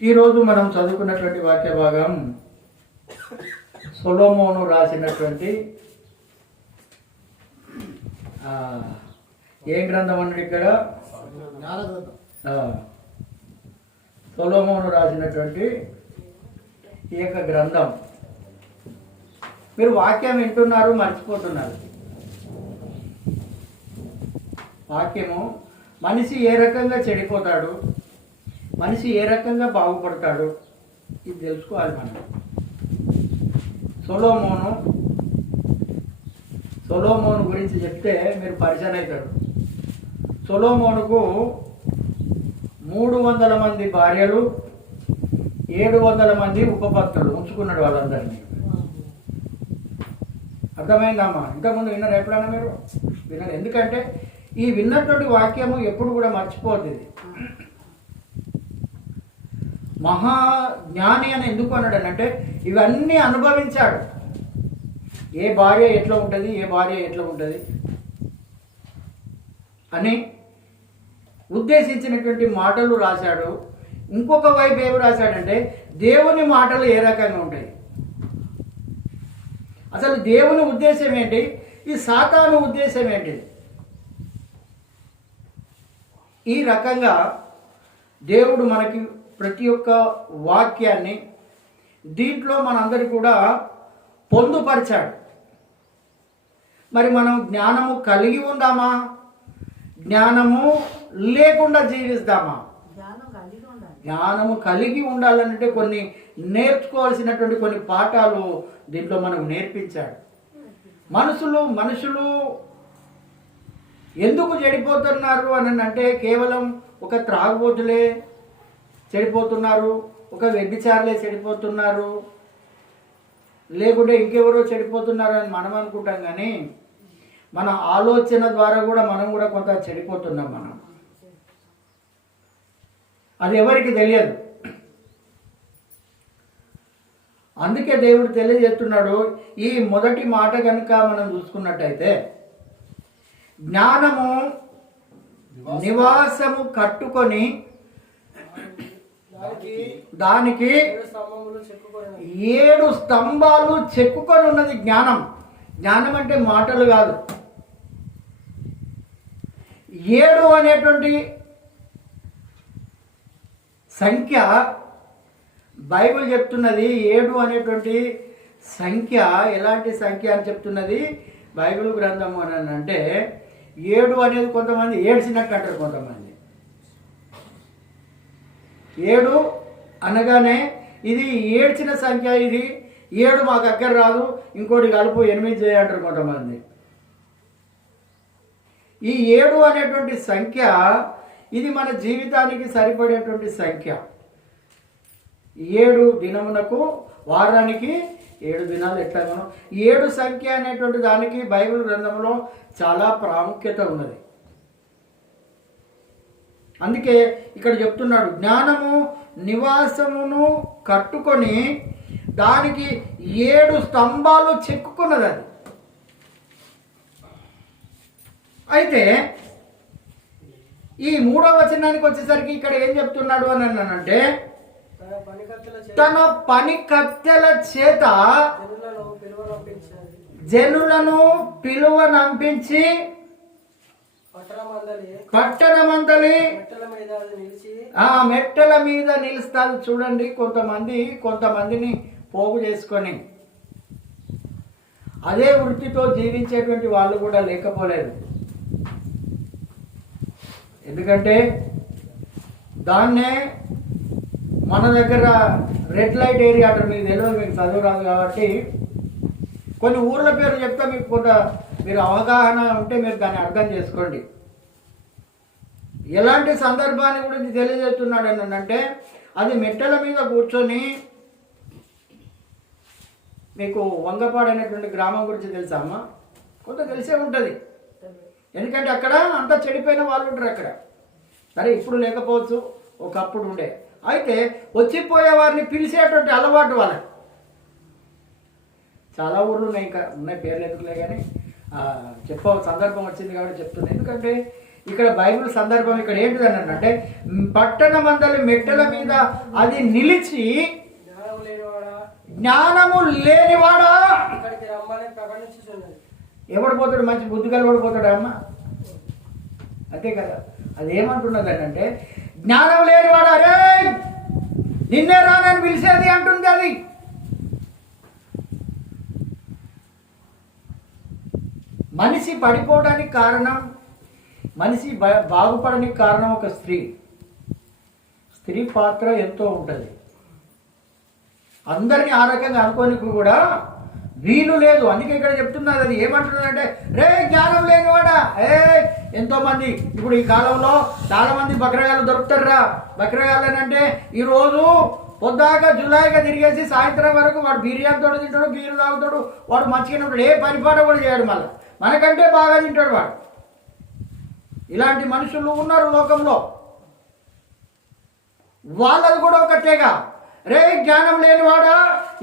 ఈరోజు మనం చదువుకున్నటువంటి వాక్య భాగం సొలొమోను రాసినటువంటి ఏం గ్రంథం అన్నాడు ఇక్కడ? సొలొమోను రాసినటువంటి ఈ యొక్క గ్రంథం. మీరు వాక్యం వింటున్నారు, మర్చిపోతున్నారు. వాక్యము మనిషి ఏ రకంగా చెడిపోతాడు, మనిషి ఏ రకంగా బాగుపడతాడు, ఇది తెలుసుకోవాలి మనం. సొలొమోను గురించి చెప్తే మీరు పరిచయం అవుతారు. సొలొమోనుకు 300 మంది భార్యలు, 700 మంది ఉపపత్నులు ఉంచుకున్నాడు వాళ్ళందరినీ. అర్థమైందమ్మా? ఇంతకుముందు విన్నారు ఎప్పుడైనా? మీరు విన్నారు. ఎందుకంటే ఈ విన్నటువంటి వాక్యము ఎప్పుడు కూడా మర్చిపోద్ది. ఇది మహాజ్ఞాని అని ఎందుకు అన్నాడు అంటే ఇవన్నీ అనుభవించాడు. ఏ భార్య ఎట్లా ఉంటుంది, ఏ భార్య ఎట్లా ఉంటుంది అని ఉద్దేశించినటువంటి మాటలు రాశాడు. ఇంకొక వైపు ఏమి రాశాడంటే దేవుని మాటలు ఏ రకంగా ఉంటాయి, అసలు దేవుని ఉద్దేశం ఏంటి, ఈ సాతాను ఉద్దేశం ఏంటి. ఈ రకంగా దేవుడు మనకి ప్రతి ఒక్క వాక్యాన్ని దీంట్లో మనందరి కూడా పొందుపరిచాడు. మరి మనం జ్ఞానము కలిగి ఉందామా, జ్ఞానము లేకుండా జీవిస్తామా? జ్ఞానము కలిగి ఉండాలంటే కొన్ని నేర్చుకోవాల్సినటువంటి కొన్ని పాఠాలు దీంట్లో మనకు నేర్పించాడు. మనుషులు ఎందుకు చెడిపోతున్నారు అని అంటే కేవలం ఒక త్రాగుబోతులే చెడిపోతున్నారు, ఒక వ్యభిచారులే చెడిపోతున్నారు, లేకుంటే ఇంకెవరో చెడిపోతున్నారు అని మనం అనుకుంటాం. కానీ మన ఆలోచన ద్వారా కూడా మనం కూడా కొంత చెడిపోతున్నాం. మనం అది ఎవరికి తెలియదు. అందుకే దేవుడు తెలియజేస్తున్నాడు. ఈ మొదటి మాట కనుక మనం చూసుకున్నట్టయితే జ్ఞానము నివాసము కట్టుకొని దానికి 7 స్తంభాలు చెక్కుకొని ఉన్నది జ్ఞానం. జ్ఞానం అంటే మాటలు కాదు. 7 అనేటువంటి సంఖ్య బైబిల్ చెప్తున్నది. 7 అనేటువంటి సంఖ్య ఎలాంటి సంఖ్య అని చెప్తున్నది బైబిల్ గ్రంథము అని అంటే 7 అనేది కొంతమంది ఏడ్చినట్టు అంటారు. కొంతమంది 7 అనగానే ఇది ఏడ్చిన సంఖ్య, ఇది 7 మాకు అక్కర రాదు, ఇంకోటి కలుపు 8 చేయంటారు కొంతమంది. ఈ 7 అనేటువంటి సంఖ్య ఇది మన జీవితానికి సరిపడేటువంటి సంఖ్య. 7 దినమునకు వారానికి 7 దినాలు ఎట్లాగో 7 సంఖ్య అనేటువంటి దానికి బైబిల్ గ్రంథంలో చాలా ప్రాముఖ్యత ఉన్నది. అందుకే ఇక్కడ చెప్తున్నాడు జ్ఞానము నివాసమును కట్టుకొని దానికి 7 స్తంభాలు చెక్కుకున్నది. అది అయితే ఈ 3వ వచనానికి వచ్చేసరికి ఇక్కడ ఏం చెప్తున్నాడు అని అన్నానంటే తన పని కత్తెల చేత జనులను పిలువనంపించి పట్టణమందలి మెట్టల మీద నిలుస్తారు. చూడండి, కొంతమందిని పోగు చేసుకొని అదే వృత్తితో జీవించేటువంటి వాళ్ళు కూడా లేకపోలేదు. ఎందుకంటే దాన్నే మన దగ్గర రెడ్ లైట్ ఏరియా అంటారు. మీకు తెలియదు, మీకు చదువు రాదు కాబట్టి కొన్ని ఊర్ల పేరు చెప్తే మీకు కొంత మీరు అవగాహన ఉంటే మీరు దాన్ని అర్థం చేసుకోండి. ఎలాంటి సందర్భాన్ని గురించి తెలియజేస్తున్నాడు అంటే అది మెట్టల మీద కూర్చొని, మీకు వంగపాడు అనేటువంటి గ్రామం గురించి తెలుసా అమ్మ? కొంత తెలిసే ఉంటుంది. ఎందుకంటే అక్కడ అంతా చెడిపోయిన వాళ్ళు ఉంటారు అక్కడ. సరే, ఇప్పుడు లేకపోవచ్చు, ఒకప్పుడు ఉండే. అయితే వచ్చిపోయే వారిని పిలిచేటువంటి అలవాటు వాళ్ళకి. చాలా ఊర్లు ఉన్నాయి, ఇంకా ఉన్నాయి, పేర్లు ఎందుకులే కానీ సందర్భం వచ్చింది కాబట్టి చెప్తున్నాను. ఎందుకంటే ఇక్కడ బైబిల్ సందర్భం ఇక్కడ ఏంటిదని అంటే పట్టణ మందలి మెట్టల మీద అది నిలిచి జ్ఞానము లేనివాడా ఎవడు పోతాడు? మంచి బుద్ధి కలివాడు పోతాడు అమ్మ, అంతే కదా. అది ఏమంటున్నది అంటే జ్ఞానం లేనివాడు అరే నిన్నే రానని పిలిచేది అంటుంది. అది మనిషి పడిపోవడానికి కారణం, మనిషి బాగుపడడానికి కారణం ఒక స్త్రీ. స్త్రీ పాత్ర ఎంతో ఉంటుంది. అందరినీ ఆ రకంగా అనుకోనికి కూడా వీలు లేదు. అందుకే ఇక్కడ చెప్తున్నది. అది ఏమంటున్నదంటే రే జ్ఞానం లేనివాడా, ఎంతోమంది ఇప్పుడు ఈ కాలంలో చాలామంది బక్రగాళ్ళు దొరుకుతారా. బక్రగాళ్ళు అంటే ఈరోజు పొద్దాక జులాయిగా తిరిగేసి సాయంత్రం వరకు వాడు బిర్యానీతో తింటాడు, బీరు తాగుతాడు, వాడు మంచిగానే ఉంటాడు, ఏ పరిపాట కూడా చేయడు, మళ్ళీ మనకంటే బాగా తింటాడు వాడు. ఇలాంటి మనుషులు ఉన్నారు లోకంలో. వాళ్ళది కూడా ఒకటేగా. రే జ్ఞానం లేనివాడా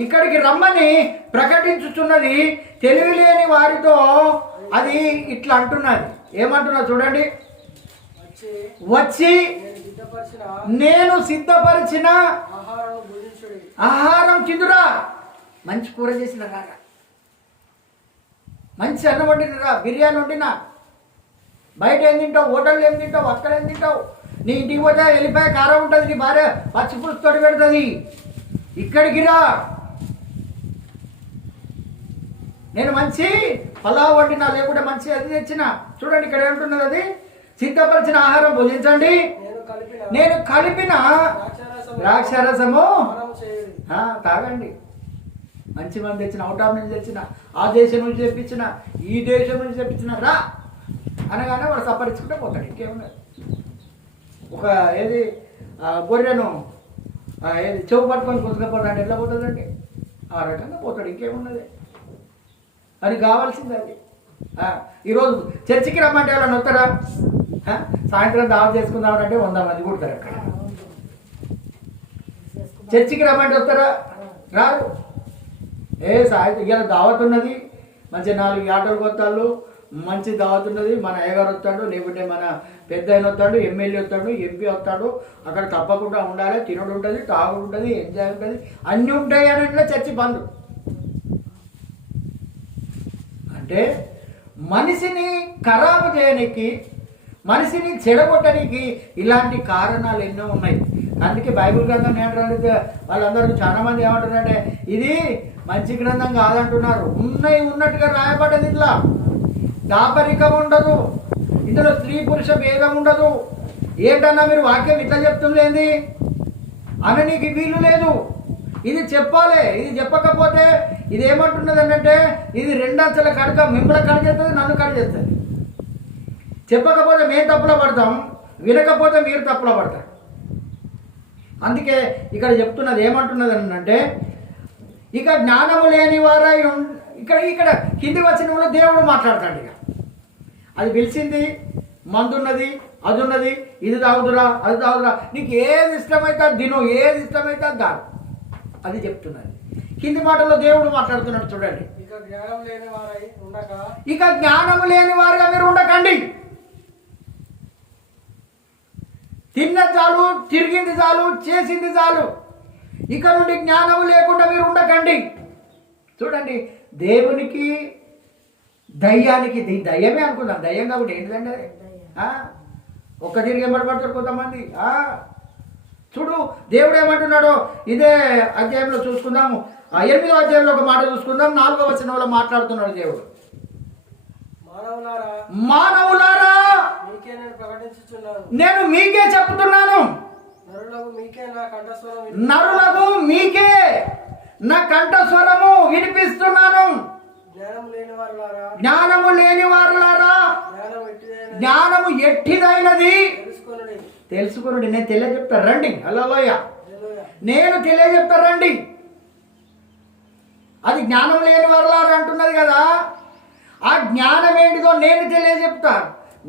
ఇక్కడికి రమ్మని ప్రకటించుతున్నది. తెలివి లేని వారితో అది ఇట్లా అంటున్నది. ఏమంటున్నా చూడండి, వచ్చి నేను సిద్ధపరిచిన ఆహారం తిందురా. మంచి కూర చేసిన రాగా, మంచి అన్నం వండినరా, బిర్యానీ వండినా. బయట ఏం తింటావు, హోటల్లో ఏం తింటావు, అక్కడ ఏం తింటావు. నీ ఇంటికి పోతే వెళ్ళిపోయే కారం ఉంటుంది, నీ భార్య పచ్చి పులుసు తోటి పెడుతుంది. ఇక్కడికి రా, నేను మంచి పలావ్ వండినా, లేకుంటే మంచి అది తెచ్చిన. చూడండి ఇక్కడ ఏమంటున్నది, అది సిద్ధపరిచిన ఆహారం భుజించండి, నేను కలిపిన ద్రాక్షారసము తాగండి. మంచి మంది తెచ్చిన, అవుట్ ఆఫ్ నుంచి తెచ్చిన, ఆ దేశం నుంచి తెప్పించిన, ఈ దేశం నుంచి తెప్పించిన, రా అనగానే వాడు సపరించుకుంటే పోతాడు. ఇంకేమున్నది. ఒక ఏది గొర్రెను ఏది చెవు పట్టుకొని కుదుకపోతాడు, ఎట్లా పోతుందండి? ఆ రకంగా పోతాడు. ఇంకేమున్నది. అది కావాల్సింది. అది ఈరోజు చర్చికి రమ్మంటే ఎవరైనా వస్తారా? సాయంత్రం దావత్ చేసుకుందామంటే 100 మంది కుడతారు అక్కడ. చర్చికి రమ్మంటే వస్తారా? రారు. సాయంత్రం ఇవాళ దావత్ ఉన్నది, మంచి 4 ఆటలు కొత్తాళ్ళు, మంచి దావత్ ఉన్నది, మన అయ్యగారు వస్తాడు, లేకుంటే మన పెద్ద ఆయన వస్తాడు, ఎమ్మెల్యే వస్తాడు, ఎంపీ వస్తాడు. అక్కడ తప్పకుండా ఉండాలి, తినడు ఉంటుంది, తాగుడు ఉంటుంది, ఎంజాయ్ ఉంటుంది, అన్నీ ఉంటాయి అని అంటే చర్చి బంద్. అంటే మనిషిని ఖరాబు చేయడానికి, మనిషిని చెడగొట్టడానికి ఇలాంటి కారణాలు ఎన్నో ఉన్నాయి. అందుకే బైబిల్ గ్రంథం ఏంటంటే వాళ్ళందరూ చాలా మంది ఏమంటారంటే ఇది మంచి గ్రంథం కాదంటున్నారు. ఉన్నట్టుగా రాయబడ్డది. ఇట్లా దాపరికం ఉండదు, ఇందులో స్త్రీ పురుష భేదం ఉండదు. ఏంటన్నా మీరు వాక్యం ఇట్లా చెప్తుండేంది అని నీకు వీలు లేదు. ఇది చెప్పాలి. ఇది చెప్పకపోతే ఇది ఏమంటున్నది అంటే ఇది 2 అంచెల కడక, మిమ్మల్ని కడిగేస్తుంది, నన్ను కడిగేస్తుంది. చెప్పకపోతే మేము తప్పులో పడతాం, వినకపోతే మీరు తప్పులో పడతారు. అందుకే ఇక్కడ చెప్తున్నది ఏమంటున్నది అంటే ఇక జ్ఞానము లేని వారై ఇక్కడ కింది వచ్చిన వాళ్ళు దేవుడు మాట్లాడతాడు. ఇక అది పిలిచింది, మందున్నది, అది ఉన్నది, ఇది తాగుదురా, అది తాగుదురా, నీకు ఏది ఇష్టమైతే అది తిను, ఏది ఇష్టమైతే అది తాగు, అది చెప్తున్నది. కింది మాటలో దేవుడు మాట్లాడుతున్నాడు చూడండి. ఇక జ్ఞానము లేని వారుగా మీరు ఉండకండి. తిన్న చాలు, తిరిగింది చాలు, చేసింది చాలు. ఇక నుండి జ్ఞానము లేకుండా మీరు ఉండకండి. చూడండి, దేవునికి దయ్యానికి, దయ్యమే అనుకుందాం, దయ్యం కాబట్టి ఏంటిదండి అది? ఒక్క తిరిగి ఎంబడబడతారు కొంతమంది. చూడు దేవుడు ఏమంటున్నాడో ఇదే అధ్యాయంలో చూసుకుందాము. 8వ అధ్యాయంలో ఒక మాట చూసుకుందాం. 4వ వచనంలో మాట్లాడుతున్నాడు దేవుడు. మానవులారా నేను మీకే చెప్తున్నాను, నరులకు మీకే నా కంఠస్వరము వినిపిస్తున్నాను. జ్ఞానము లేని వారులారా జ్ఞానము ఎట్టిదైనది తెలుసుకునుడి. నేను తెలియజెప్తా రండి. హల్లెలూయా. నేను తెలియజెప్తా రండి. అది జ్ఞానం లేని వారులారా అంటున్నది కదా. ఆ జ్ఞానం ఏంటిదో నేను తెలియజెప్తా.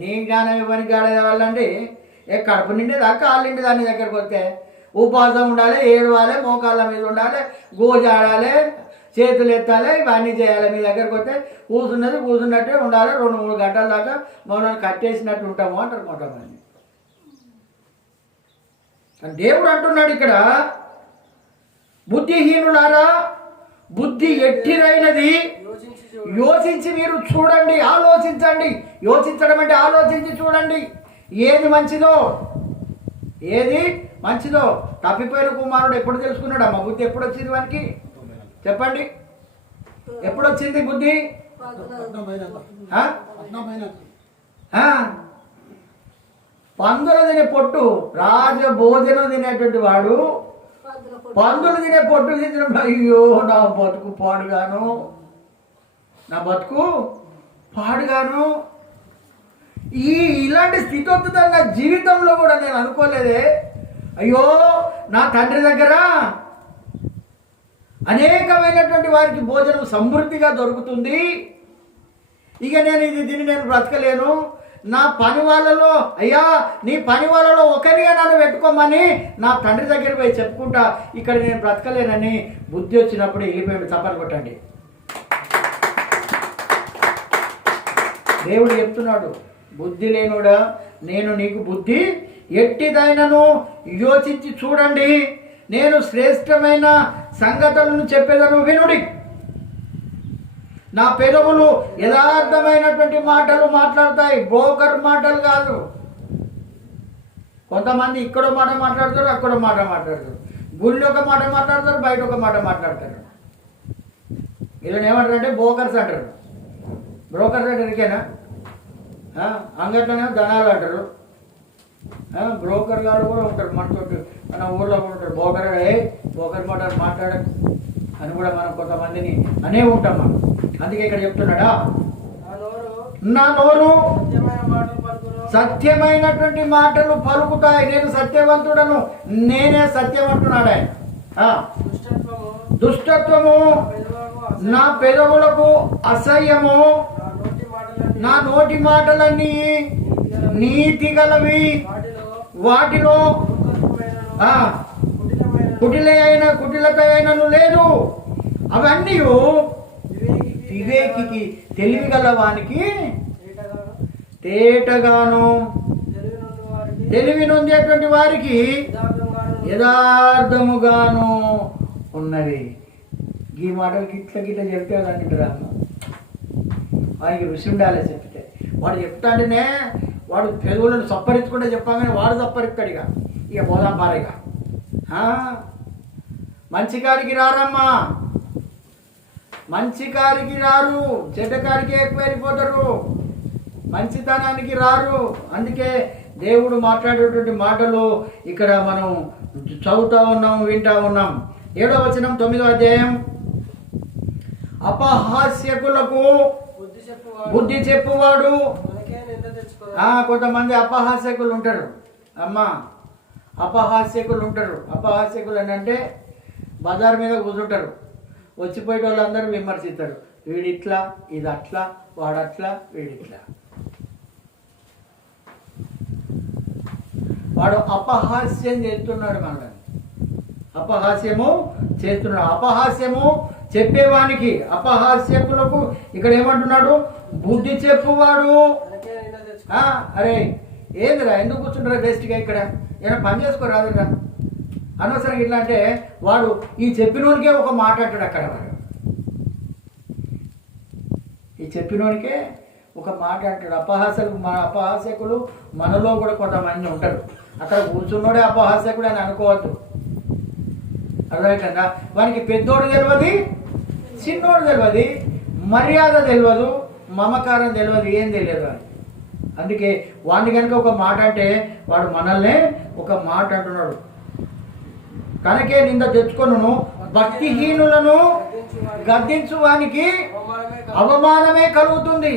నీ జ్ఞానం ఇవ్వని గాడేవాళ్ళండి కడుపు నిండేదా కాళ్ళు నిండి దాని దగ్గరకు వస్తే ఉపవాసం ఉండాలి, ఏడవాలి, మోకాళ్ళ మీద ఉండాలి, గోజాడాలి, చేతులు ఎత్తాలి, ఇవన్నీ చేయాలి. మీ దగ్గరకు వస్తే కూర్చున్నట్టే ఉండాలి. 2-3 గంటల దాకా మమ్మల్ని కట్టేసినట్టు ఉంటాము అంటారు కొంతమంది. దేవుడు అంటున్నాడు ఇక్కడ, బుద్ధిహీనులారా, బుద్ధి ఎట్టిరైనది, యోచించి మీరు చూడండి, ఆలోచించండి. యోచించడం అంటే ఆలోచించి చూడండి ఏది మంచిదో. తప్పిపోయిన కుమారుడు ఎప్పుడు తెలుసుకున్నాడు అమ్మ? బుద్ధి ఎప్పుడు వచ్చింది వానికి చెప్పండి? ఎప్పుడు వచ్చింది బుద్ధి? పందులు తినే పొట్టు, రాజభోజనం తినేటువంటి వాడు పందులు తినే పొట్టు తిన. అయ్యో నా బతుకు పాడుగాను. ఇలాంటి స్థితి వస్తుందని నా జీవితంలో కూడా నేను అనుకోలేదే. అయ్యో నా తండ్రి దగ్గర అనేకమైనటువంటి వారికి భోజనం సమృద్ధిగా దొరుకుతుంది, ఇక నేను బ్రతకలేను. నా పని వాళ్ళలో, అయ్యా నీ పని వాళ్ళలో ఒకరిగా నన్ను పెట్టుకోమని నా తండ్రి దగ్గర పోయి చెప్పుకుంటా, ఇక్కడ నేను బ్రతకలేనని బుద్ధి వచ్చినప్పుడు వెళ్ళిపోయాడు. చప్పట్లు కొట్టండి. దేవుడు చెప్తున్నాడు, బుద్ధి లేనుడా, నేను నీకు బుద్ధి ఎట్టిదైనను యోచించి చూడండి, నేను శ్రేష్టమైన సంగతులను చెప్పేదను వినుడి. నా పెదవులు యథార్థమైనటువంటి మాటలు మాట్లాడతాయి, బ్రోకర్ మాటలు కాదు. కొంతమంది ఇక్కడో మాట మాట్లాడతారు, అక్కడో మాట మాట్లాడతారు, గుళ్ళో ఒక మాట మాట్లాడతారు, బయట ఒక మాట మాట్లాడతారు. వీళ్ళని ఏమంటారు అంటే బ్రోకర్స్ అంటారు. బ్రోకర్స్ అంటే ఇరికేనా? అంగట్లోనే ధనాలు అంటారు. బ్రోకర్ గారు కూడా ఉంటారు మనతో, మన ఊళ్ళో కూడా ఉంటారు. బ్రోకర్ మాట మాట్లాడకు అని కూడా మనం కొంతమందిని అనే ఉంటాం మనం. అందుకే ఇక్కడ చెప్తున్నాడా, నా నోరు సత్యమైనటువంటి మాటలు పలుకుతాయి, నేను సత్యవంతుడను, నేనే సత్యం అంటున్నాడు ఆయన. దుష్టత్వము నా పెదవులకు అసహ్యము, నా నోటి మాటలన్నీ నీతి గలవి, వాటిలో కుటిలత అయినను లేదు. అవన్నీ వివేకికి, తెలివి గలవానికి తేటగాను, తెలివి నొందేటువంటి వారికి యథార్థముగాను ఉన్నది. ఈ మాటలు గిట్ల చెప్తే అంటారు అమ్మ, వానికి రుచి ఉండాలి చెప్తే. వాడు చెప్తాంటేనే వాడు పెదవులను సప్పరించుకుంటే చెప్పగానే వాడు సప్పరిస్తాడు. ఇక పోదాం పారిగా. మంచి కాడికి రారమ్మా, మంచి కాడికి రారు, చెడ్డ కాడికి ఎక్కువ వెళ్ళిపోతారు, మంచితనానికి రారు. అందుకే దేవుడు మాట్లాడేటువంటి మాటలు ఇక్కడ మనం చదువుతూ ఉన్నాం, వింటూ ఉన్నాం. 7వ వచనం 9వ అధ్యాయం, అపహాస్యకులకు బుద్ధి చెప్పువాడు. కొంతమంది అపహాస్యకులు ఉంటారు అమ్మా, అపహాస్యకులు ఉంటారు. అపహాస్యకులు అని అంటే బజార్ మీద కూర్చుంటారు, వచ్చిపోయే వాళ్ళందరూ విమర్శిస్తారు. వీడిట్లా, ఇది అట్లా, వాడట్లా, వీడిట్లా. వాడు అపహాస్యం చేస్తున్నాడు, మనల్ని అపహాస్యము చేస్తున్నాడు. అపహాస్యము చెప్పేవానికి, అపహాస్యకులకు ఇక్కడ ఏమంటున్నాడు, బుద్ధి చెప్పువాడు. అరే ఏందిరా, ఎందుకు కూర్చుంటారా వేస్ట్గా, ఇక్కడ ఏమైనా పని చేసుకోరాదురా అనవసరంగా. ఇట్లా అంటే వాడు ఈ చెప్పినోనికే ఒక మాట అంటాడు. అక్కడ వాడు ఈ చెప్పినోనికే ఒక మాట అంటాడు. అపహాస్యకులు మనలో కూడా కొంతమంది ఉంటారు. అక్కడ కూర్చున్నోడే అపహాస్యకుడు అని అనుకోవద్దు, అర్థమైందా? వానికి పెద్దోడు తెలియదు, చిన్నోడు తెలియదు, మర్యాద తెలియదు, మమకారం తెలియదు, ఏం తెలియదు అని. అందుకే వాడిని కనుక ఒక మాట అంటే వాడు మనల్నే ఒక మాట అంటున్నాడు. కనుకే నింద తెచ్చుకొను, భక్తిహీనులను గద్దించు వానికి అవమానమే కలుగుతుంది.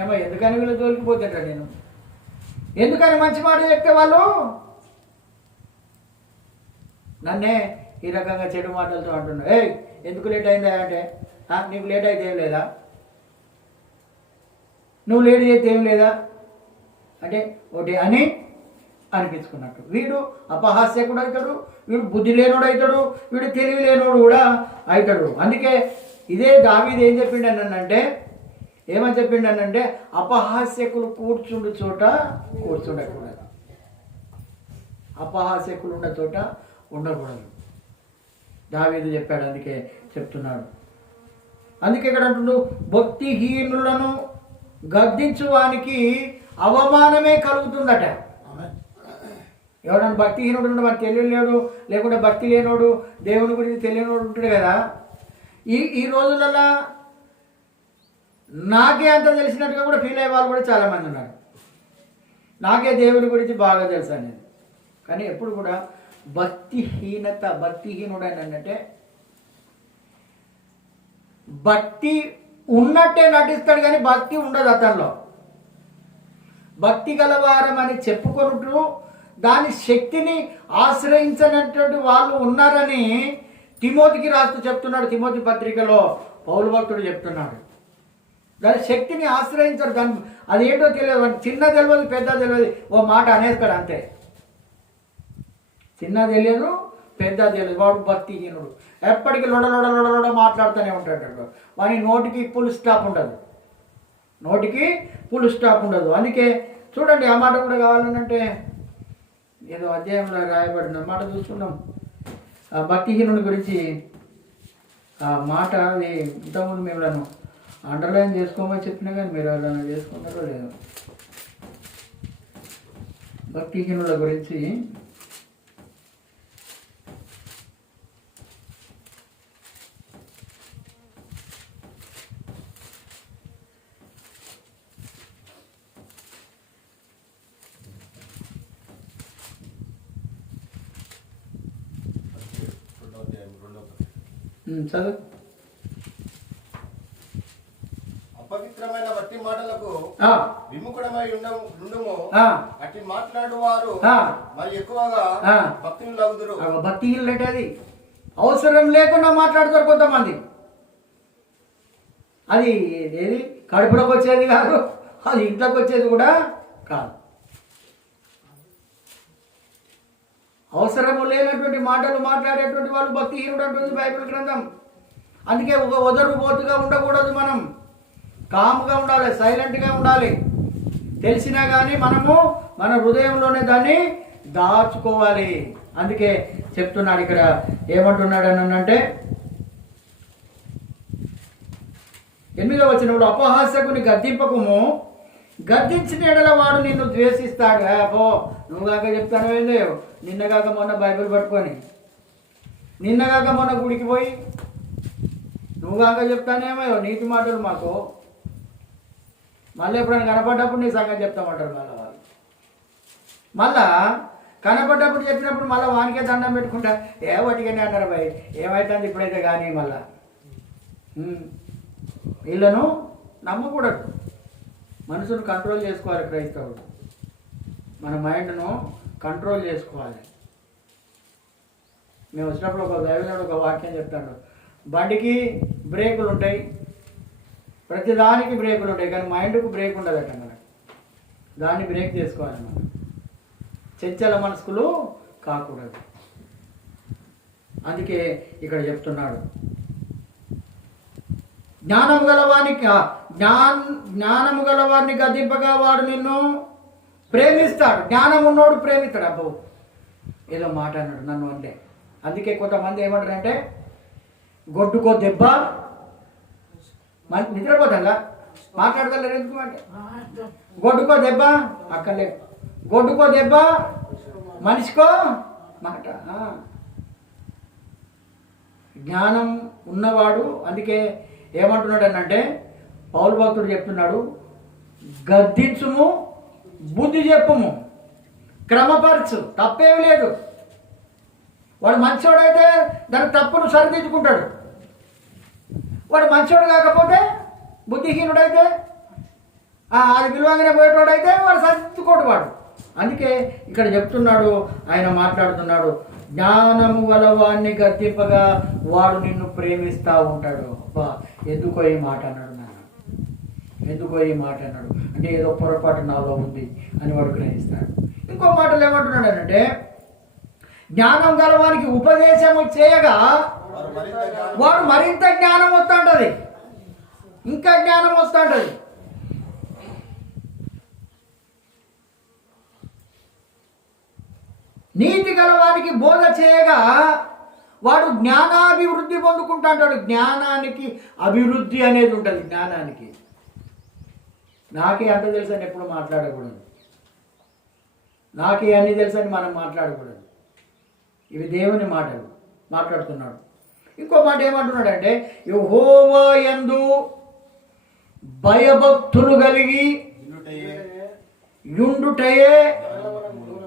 ఏమో ఎందుకని వీళ్ళు తోలికిపోతుంట, నేను ఎందుకని మంచి మాట చెప్తే వాళ్ళు నన్నే ఈ రకంగా చెడు మాటలతో అంటున్నారు. ఎందుకు లేట్ అయిందా అంటే, నీకు లేట్ అయితే ఏం లేదా, నువ్వు లేట్ చేస్తే ఏం లేదా అంటే ఒకటి అని అనిపించుకున్నట్టు. వీడు అపహాస్యకుడు అవుతాడు, వీడు బుద్ధి లేనోడు అవుతాడు, వీడు తెలివి లేనోడు కూడా అవుతాడు. అందుకే ఇదే దావీదు ఏం చెప్పిండనంటే, ఏమని చెప్పిండనంటే, అపహాస్యకులు కూర్చుండు చోట కూర్చుండకూడదు, అపహాస్యకులు ఉన్న చోట ఉండకూడదు దావీదు చెప్పాడు. అందుకే చెప్తున్నాడు. అందుకే ఇక్కడ అంటుండు, భక్తిహీనులను గద్దించు వానికి అవమానమే కలుగుతుందట. ఎవడన్నా భక్తిహీనుడు ఉంటే వాడు తెలియలేడు, లేకుంటే భక్తి లేనోడు, దేవుని గురించి తెలియనోడు ఉంటాడు కదా. ఈ రోజులలో నాకే అంత తెలిసినట్టుగా కూడా ఫీల్ అయ్యే వాళ్ళు కూడా చాలామంది ఉన్నారు. నాకే దేవుని గురించి బాగా తెలుసు అనేది. కానీ ఎప్పుడు కూడా భక్తిహీనుడు అని అంటే భక్తి ఉన్నట్టే నటిస్తాడు కానీ భక్తి ఉండదు అతనిలో. భక్తి గలవారం అని చెప్పుకుంటూ దాని శక్తిని ఆశ్రయించినటువంటి వాళ్ళు ఉన్నారని తిమోతికి రాస్తూ చెప్తున్నాడు. తిమోతి పత్రికలో పౌలు భక్తుడు చెప్తున్నాడు. దాని శక్తిని ఆశ్రయించారు. దాని అదేంటో తెలియదు, చిన్న తెలియదు, పెద్ద తెలియదు, ఓ మాట అనేస్తాడు అంతే. చిన్న తెలియదు, పెద్ద తెలియదు. వాడు భక్తిహీనుడు, ఎప్పటికీ లొడ మాట్లాడుతూనే ఉంటాడు. వాని నోటికి ఫుల్ స్టాప్ ఉండదు, నోటికి ఫుల్ స్టాప్ ఉండదు. అందుకే చూడండి, ఆ మాట కూడా కావాలనంటే ఏదో అధ్యాయంలో రాయబడిన మాట చూసుకున్నాం. ఆ భక్తిహీనుడి గురించి ఆ మాట అది ఇంతకుముందు మేము అండర్లైన్ చేసుకోమని చెప్పినా కానీ మీరు అలా చేసుకున్నారో లేదో. భక్తిహీనుల గురించి చదువు. అపవిత్రమైన వట్టి మాటలకు విముఖుడమై ఉండుము. అట్టి మాట్లాడు వారు మరి ఎక్కువగా భక్తులు అవుదురు. భక్తిహీనులు అంటే అది అవసరం లేకుండా మాట్లాడతారు కొంతమంది. అది ఏది కడుపులోకి వచ్చేది కాదు, అది ఇంట్లోకి వచ్చేది కూడా కాదు. అవసరము లేనటువంటి మాటలు మాట్లాడేటువంటి వాళ్ళు భక్తిహీనుడు అంటుంది బైబిల్ గ్రంథం. అందుకే ఒక వదరుబోతుగా ఉండకూడదు, మనం కామ్గా ఉండాలి, సైలెంట్గా ఉండాలి. తెలిసినా కానీ మనము మన హృదయంలోనే దాన్ని దాచుకోవాలి. అందుకే చెప్తున్నాడు ఇక్కడ, ఏమంటున్నాడు అని అంటే 8వ వచనంలో, అపహాస్యకుని గద్దింపకుము, గద్దించిన ఎడల వాడు నిన్ను ద్వేషిస్తాడు. పో, నువ్వు కాక చెప్తాను ఏందో, నిన్నగాక మొన్న బైబిల్ పట్టుకొని, నిన్నగాక మొన్న గుడికి పోయి నువ్వు కాక చెప్తానేమో నీతి మాటలు మాకు, మళ్ళీ ఎప్పుడైనా కనపడ్డప్పుడు నీ సంగతి చెప్తామంటారు. మళ్ళీ వాళ్ళు మళ్ళా కనపడ్డప్పుడు చెప్పినప్పుడు మళ్ళీ వానికే దండం పెట్టుకుంటా, వాటికనే అంటారు భయ్, ఏమవుతుంది ఇప్పుడైతే కానీ. మళ్ళా వీళ్ళను నమ్మకూడదు. మనసును కంట్రోల్ చేసుకోవాలి క్రైస్తవుడు, మన మైండ్ను కంట్రోల్ చేసుకోవాలి. మేము వచ్చినప్పుడు ఒక దైవజనుడు ఒక వాక్యం చెప్తాడు, బండికి బ్రేకులు ఉంటాయి, ప్రతిదానికి బ్రేకులు ఉంటాయి, కానీ మైండ్కు బ్రేక్ ఉండదట. మనకు దాన్ని బ్రేక్ చేసుకోవాలి. మనం చంచల మనస్కులు కాకూడదు. అందుకే ఇక్కడ చెప్తున్నాడు, జ్ఞానము గలవాడిని గద్దింపగా వాడు నిన్ను ప్రేమిస్తాడు. జ్ఞానం ఉన్నోడు ప్రేమిస్తాడు. అబ్బో ఏదో మాట అన్నాడు నన్ను అంటే. అందుకే కొంతమంది ఏమంటారంటే, గొడ్డుకో దెబ్బ, నిద్రపోతాలా మాట్లాడగలరు ఎందుకు అంటే, గొడ్డుకో దెబ్బ అక్కర్లే, గొడ్డుకో దెబ్బ మనిషికో మాట. జ్ఞానం ఉన్నవాడు. అందుకే ఏమంటున్నాడు అనంటే, పౌలు భక్తుడు చెప్తున్నాడు, గద్దించుము, బుద్ధి చెప్పుము, క్రమపరచు, తప్పేమి లేదు. వాడు మంచోడైతే దాని తప్పును సరిదిద్దుకుంటాడు. వాడు మంచోడు కాకపోతే, బుద్ధిహీనుడైతే, అది విలువంగానే పోయేటోడైతే వాడు సరిదిద్దుకోడు వాడు. అందుకే ఇక్కడ చెప్తున్నాడు, ఆయన మాట్లాడుతున్నాడు, జ్ఞానము గలవాన్ని గద్దింపగా వాడు నిన్ను ప్రేమిస్తూ ఉంటాడు. అబ్బా ఎందుకో ఈ మాట అన్నాడు నాన్న, ఎందుకో ఈ మాట అన్నాడు అంటే ఏదో పొరపాటు నాలో ఉంది అని వాడు గ్రహిస్తాడు. ఇంకో మాటలు ఏమంటున్నాడు అంటే, జ్ఞానం గలవానికి ఉపదేశము చేయగా వాడు మరింత జ్ఞానం వస్తుంటది, ఇంకా జ్ఞానం వస్తుంటది. నీతి గలవానికి బోధ చేయగా వాడు జ్ఞానాభివృద్ధి పొందుకుంటాడు. జ్ఞానానికి అభివృద్ధి అనేది ఉంటుంది. జ్ఞానానికి నాకే అంత తెలుసు అని ఎప్పుడు మాట్లాడకూడదు, నాకే అన్ని తెలుసు అని మనం మాట్లాడకూడదు. ఇవి దేవుని మాటలు మాట్లాడుతున్నాడు. ఇంకో మాట ఏమంటున్నాడంటే, యెహోవా యందు భయభక్తులు కలిగి యుండుటయే,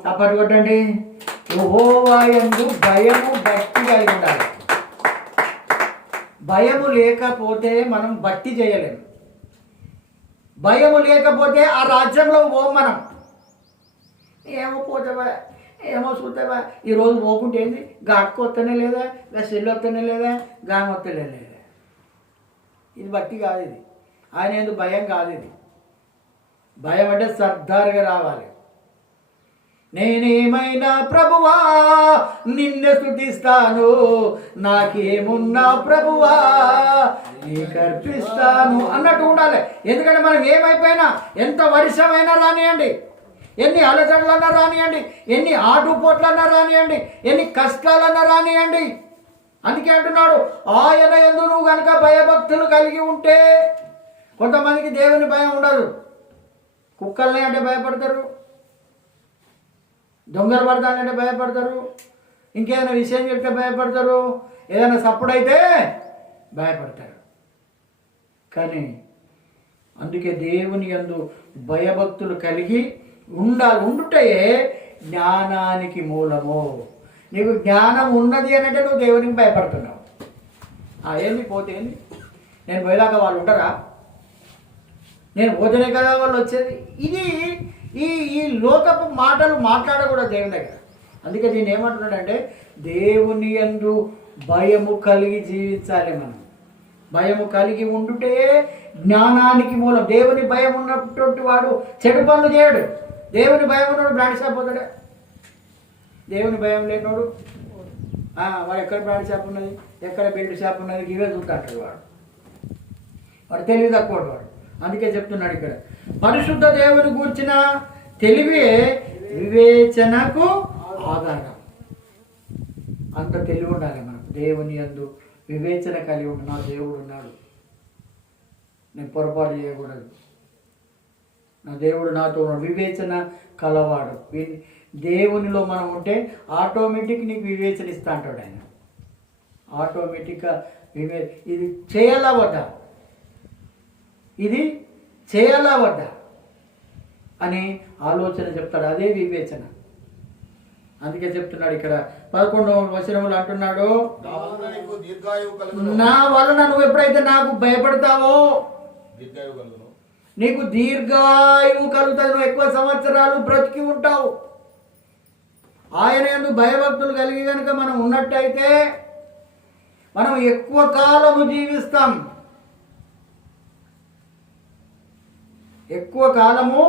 తప్పటి కొట్టండి, యెహోవా యందు భయము భక్తి కలిగి ఉండాలి. భయము లేకపోతే మనం భక్తి చేయలేము. భయము లేకపోతే ఆ రాజ్యంలో పోం మనం. ఏమో పోతావా, ఏమో చూస్తావా, ఈరోజు పోకుంటే ఏంది, ఘాట్కు వస్తేనే లేదా, సెల్లు వస్తేనే లేదా, గాని వస్తేనే లేదా. ఇది భక్తి కాదు. ఇది ఆయన ఎందుకు భయం కాదు. ఇది భయం అంటే సర్దారుగా రావాలి. నేనేమైనా ప్రభువా నిన్నే స్తుతిస్తాను, నాకేమున్నా ప్రభువా నీకు అర్పిస్తాను అన్నట్టు ఉండాలి. ఎందుకంటే మనం ఏమైపోయినా, ఎంత వర్షమైనా రానియండి, ఎన్ని అలజడులన్నా రానియండి, ఎన్ని ఆటుపోట్లన్నా రానియండి, ఎన్ని కష్టాలన్నా రానియండి, అందుకే అంటున్నాడు, ఆయన యందు నువ్వు కనుక భయభక్తులు కలిగి ఉంటే. కొంతమందికి దేవుని భయం ఉండదు. కుక్కల్ని అంటే భయపడతారు, దొంగలు పడతానంటే భయపడతారు, ఇంకేదైనా విషయం చెప్తే భయపడతారు, ఏదైనా సప్పుడైతే భయపడతారు. కానీ అందుకే దేవుని యందు భయభక్తులు కలిగి ఉండుటయే జ్ఞానానికి మూలము. నీకు జ్ఞానం ఉన్నది అని అంటే నువ్వు దేవునికి భయపడుతున్నావు. ఏంది పోతే ఏంది, నేను పోయేదాకా వాళ్ళు ఉంటారా, నేను పోతేనే కదా వాళ్ళు వచ్చేది. ఇది ఈ లోకపు మాటలు మాట్లాడకూడదు దేవుని దగ్గర. అందుకే దీన్ని ఏమంటున్నాడంటే, దేవుని యందు భయము కలిగి జీవించాలి. మనం భయము కలిగి ఉండుటే జ్ఞానానికి మూలం. దేవుని భయం ఉన్నటువంటి వాడు చెడు పనులు చేయడు. దేవుని భయం ఉన్నవాడు బ్రాండ్ షాప్ పోతాడా? దేవుని భయం లేనివాడు వాడు ఎక్కడ బ్రాండ్ షాప్ ఉన్నది, ఎక్కడ బెల్ట్ షాప్ ఉన్నది, ఇవే చూస్తాడు వాడు తెలివి తక్కువ వాడు. అందుకే చెప్తున్నాడు ఇక్కడ, పరిశుద్ధ దేవుని గూర్చిన తెలివే వివేచనకు ఆధారం. అంత తెలివి ఉండాలి మనకు. దేవుని యందు వివేచన కలిగి ఉండి, నా దేవుడు ఉన్నాడు, నేను పొరపాటు చేయకూడదు, నా దేవుడు నాతో ఉన్నాడు, వివేచన కలవాడు. దేవునిలో మనం ఉంటే ఆటోమేటిక్ నీకు వివేచన ఇస్తా అంటాడు ఆయన. ఆటోమేటిక్గా ఇది చేయాలా వద్దా, ఇది చేయాలా వద్దా అని ఆలోచన చెప్తాడు. అదే వివేచన. అందుకే చెప్తున్నాడు ఇక్కడ 11వ వచనంలో అంటున్నాడు, నా వలన నువ్వు ఎప్పుడైతే నాకు భయపడతావో నీకు దీర్ఘాయువు కలుగుతుంది, నువ్వు ఎక్కువ సంవత్సరాలు బ్రతికి ఉంటావు. ఆయన యందు భయభక్తులు కలిగి కనుక మనం ఉన్నట్టయితే మనం ఎక్కువ కాలము జీవిస్తాం. ఎక్కువ కాలము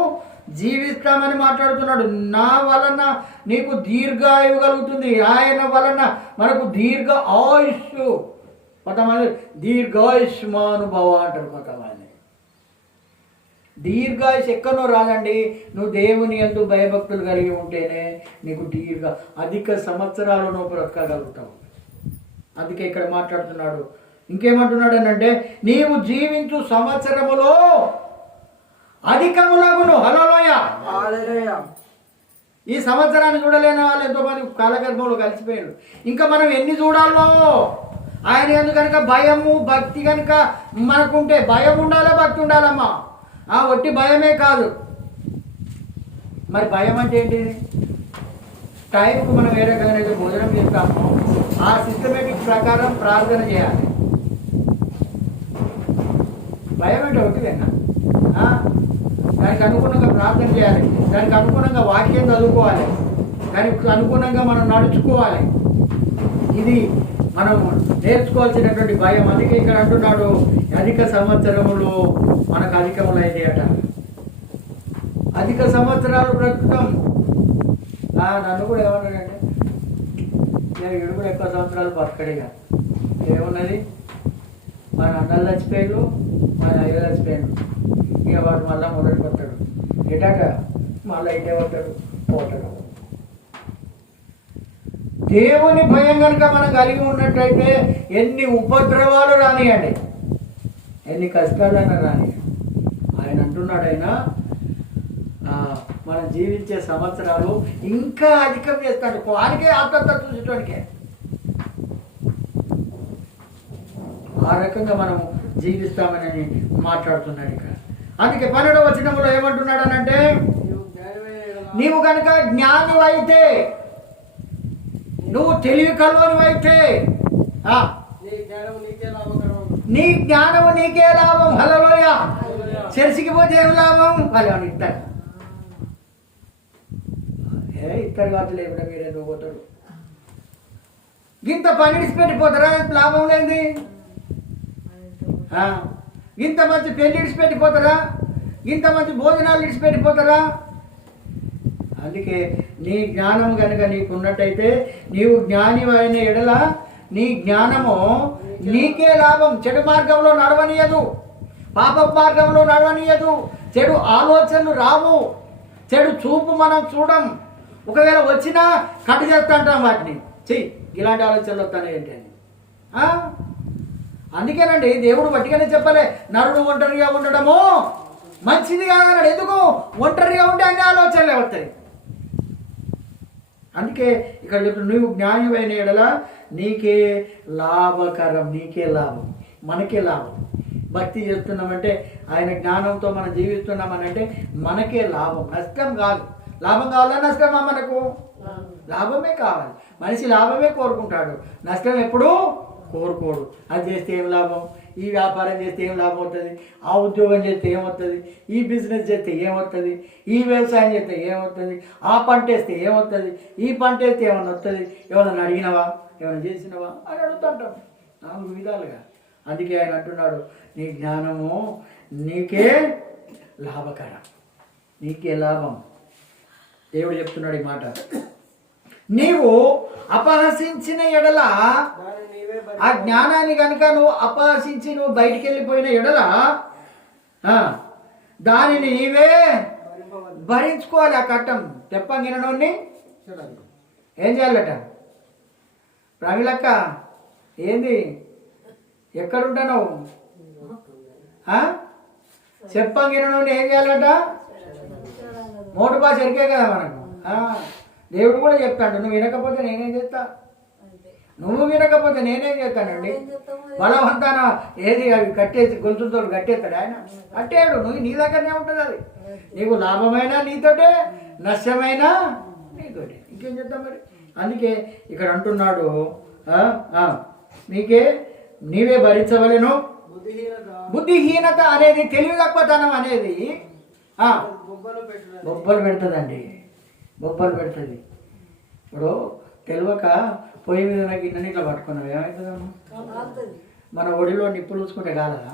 జీవిస్తామని మాట్లాడుతున్నాడు. నా వలన నీకు దీర్ఘాయువు కలుగుతుంది, ఆయన వలన మనకు దీర్ఘ ఆయుష్. కొంతమంది దీర్ఘాయుష్మానుభవ అంటారు. కొంతమంది దీర్ఘాయుష్ ఎక్కడో రాదండి, నువ్వు దేవుని యందు భయభక్తులు కలిగి ఉంటేనే నీకు అధిక సంవత్సరాలు నువ్వు బ్రతకగలుగుతావు. అందుకే ఇక్కడ మాట్లాడుతున్నాడు. ఇంకేమంటున్నాడు అంటే, నీవు జీవించు సంవత్సరములో అధికములగును. హల్లెలూయా. ఈ సంవత్సరాన్ని చూడలేని వాళ్ళు ఎంతోమంది కాలగర్భంలో కలిసిపోయారు. ఇంకా మనం ఎన్ని చూడాలో. ఆయన యందు కనుక భయము భక్తి కనుక మనకుంటే, భయం ఉండాలా భక్తి ఉండాలమ్మా. ఒట్టి భయమే కాదు. మరి భయం అంటే ఏంటి? టైంకు మనం ఏ రకంగా అయితే భోజనం చేస్తామో ఆ సిస్టమేటిక్ ప్రకారం ప్రార్థన చేయాలి. భయం అంటే ఒకటిదేనా? దానికి అనుగుణంగా ప్రార్థన చేయాలి, దానికి అనుగుణంగా వాక్యం చదువుకోవాలి, దానికి అనుగుణంగా మనం నడుచుకోవాలి. ఇది మనం నేర్చుకోవాల్సినటువంటి భయం. అందుకే ఇక్కడ అంటున్నాడు, అధిక సంవత్సరములు మనకు అధికములు అయితే అట. అధిక సంవత్సరాలు బ్రతుకుతాం. నన్ను కూడా ఏమన్నాడంటే నేను ఇడు కూడా ఎక్కువ సంవత్సరాలు బతకడిగా ఏమున్నది మా అన్నలు చచ్చిపోయాడు మా అయ్య చచ్చిపోయాడు ఇక వాడు మళ్ళీ మొదటి పడతాడు ఎటాక మళ్ళీ ఇటే పడతాడు పోతాడు. దేవుని భయం కనుక మనం కలిగి ఉన్నట్టయితే ఎన్ని ఉపద్రవాలు రానియండి, ఎన్ని కష్టాలైనా రాని. ఆయన అంటున్నాడు, ఆయన మనం జీవించే సంవత్సరాలు ఇంకా అధికం చేస్తాడు. వానికే ఆత్మహత్య చూసేటానికే ఆ రకంగా మనం జీవిస్తామని మాట్లాడుతున్నాడు ఇక్కడ. అందుకే 12వ వచనంలో ఏమంటున్నాడు అనంటే, నీవు కనుక జ్ఞానివైతే, నువ్వు తెలివి కలవనివైతే నీ జ్ఞానము నీకే లాభం. హల్లెలూయా. చర్చికి పోతే ఏం లాభం? వాళ్ళు ఇస్తారు ఇస్తారు కాదు లేకుండా మీరు ఎందుకు పోతారు? ఇంత పని ఇడిచిపెట్టిపోతారా? లాభం లేని ఇంత మంచి పెళ్లి ఇడిచిపెట్టిపోతారా? ఇంత మంచి భోజనాలు ఇడిచిపెట్టిపోతారా? అందుకే నీ జ్ఞానం కనుక నీకున్నట్టయితే, నీవు జ్ఞాని అయిన ఎడల నీ జ్ఞానము నీకే లాభం. చెడు మార్గంలో నడవనీయదు, పాప మార్గంలో నడవనీయదు, చెడు ఆలోచనలు రావు, చెడు చూపు మనం చూడం. ఒకవేళ వచ్చినా కట్ చేస్తా అంటాం వాటిని. చెయ్యి ఇలాంటి ఆలోచనలు వస్తాను ఏంటి అని. అందుకేనండి దేవుడు బట్టిగానే చెప్పలే, నరుడు ఒంటరిగా ఉండడము మంచిది కాదన్నాడు. ఎందుకు? ఒంటరిగా ఉంటే అన్ని ఆలోచనలే వస్తాయి. అందుకే ఇక్కడ చెప్తున్నా, నువ్వు జ్ఞానివైన ఎడల నీకే లాభకరం, నీకే లాభం, మనకే లాభం. భక్తి చేస్తున్నామంటే, ఆయన జ్ఞానంతో మనం జీవిస్తున్నామనంటే మనకే లాభం, నష్టం కాదు. లాభం కావాలా నష్టమా? మనకు లాభమే కావాలి. మనిషి లాభమే కోరుకుంటాడు, నష్టం ఎప్పుడూ కోరుకోడు. అది చేస్తే ఏం లాభం? ఈ వ్యాపారం చేస్తే ఏం లాభం అవుతుంది? ఆ ఉద్యోగం చేస్తే ఏమవుతుంది? ఈ బిజినెస్ చేస్తే ఏమవుతుంది? ఈ వ్యవసాయం చేస్తే ఏమవుతుంది? ఆ పంట వేస్తే ఏమవుతుంది? ఈ పంట వేస్తే ఏమన్నా వస్తుంది? ఏమన్నా అడిగినవా? ఏమైనా చేసినవా అని అడుగుతుంటాం 4 విధాలుగా. అందుకే ఆయన అంటున్నాడు, నీ జ్ఞానము నీకే లాభకరం, నీకే లాభం. దేవుడు చెప్తున్నాడు ఈ మాట. నీవు అపహసించిన ఎడల, ఆ జ్ఞానాన్ని కనుక నువ్వు అపహసించి నువ్వు బయటికి వెళ్ళిపోయిన ఎడల దానిని నీవే భరించుకోవాలి. ఆ కట్టం తెప్పంగినోడిని ఏం చేయాలట? ప్రమిళక్క ఏంది, ఎక్కడుంటున్నావు? చెప్పంగినోడిని ఏం చేయాలట? మోటు భాష ఎరికే కదా మనకు. దేవుడు కూడా చెప్తాడు, నువ్వు వినకపోతే నేనేం చేస్తా, నువ్వు వినకపోతే నేనేం చేస్తానండి. బలవంతాన ఏది అవి కట్టేసి గొంతుతో కట్టేస్తాడు ఆయన, కట్టేయడు. నువ్వు నీ దగ్గరనే ఉంటుంది అది. నీకు లాభమైనా నీతోటే, నష్టమైనా నీతోటే. ఇంకేం చేద్దాం మరి? అందుకే ఇక్కడ అంటున్నాడు, నీకే నీవే భరించవలెను. బుద్ధిహీనత అనేది, తెలివి తక్కువతనం అనేది బొబ్బలు పెడుతుందండి, బొబ్బలు పెడుతుంది. ఇప్పుడు తెలియక పొయ్యి మీద నాకు గిన్నెని ఇట్లా పట్టుకున్నావు, ఏమవుతుందమ్మా? మన ఒడిలో నిప్పులు చూసుకుంటే కాలదా?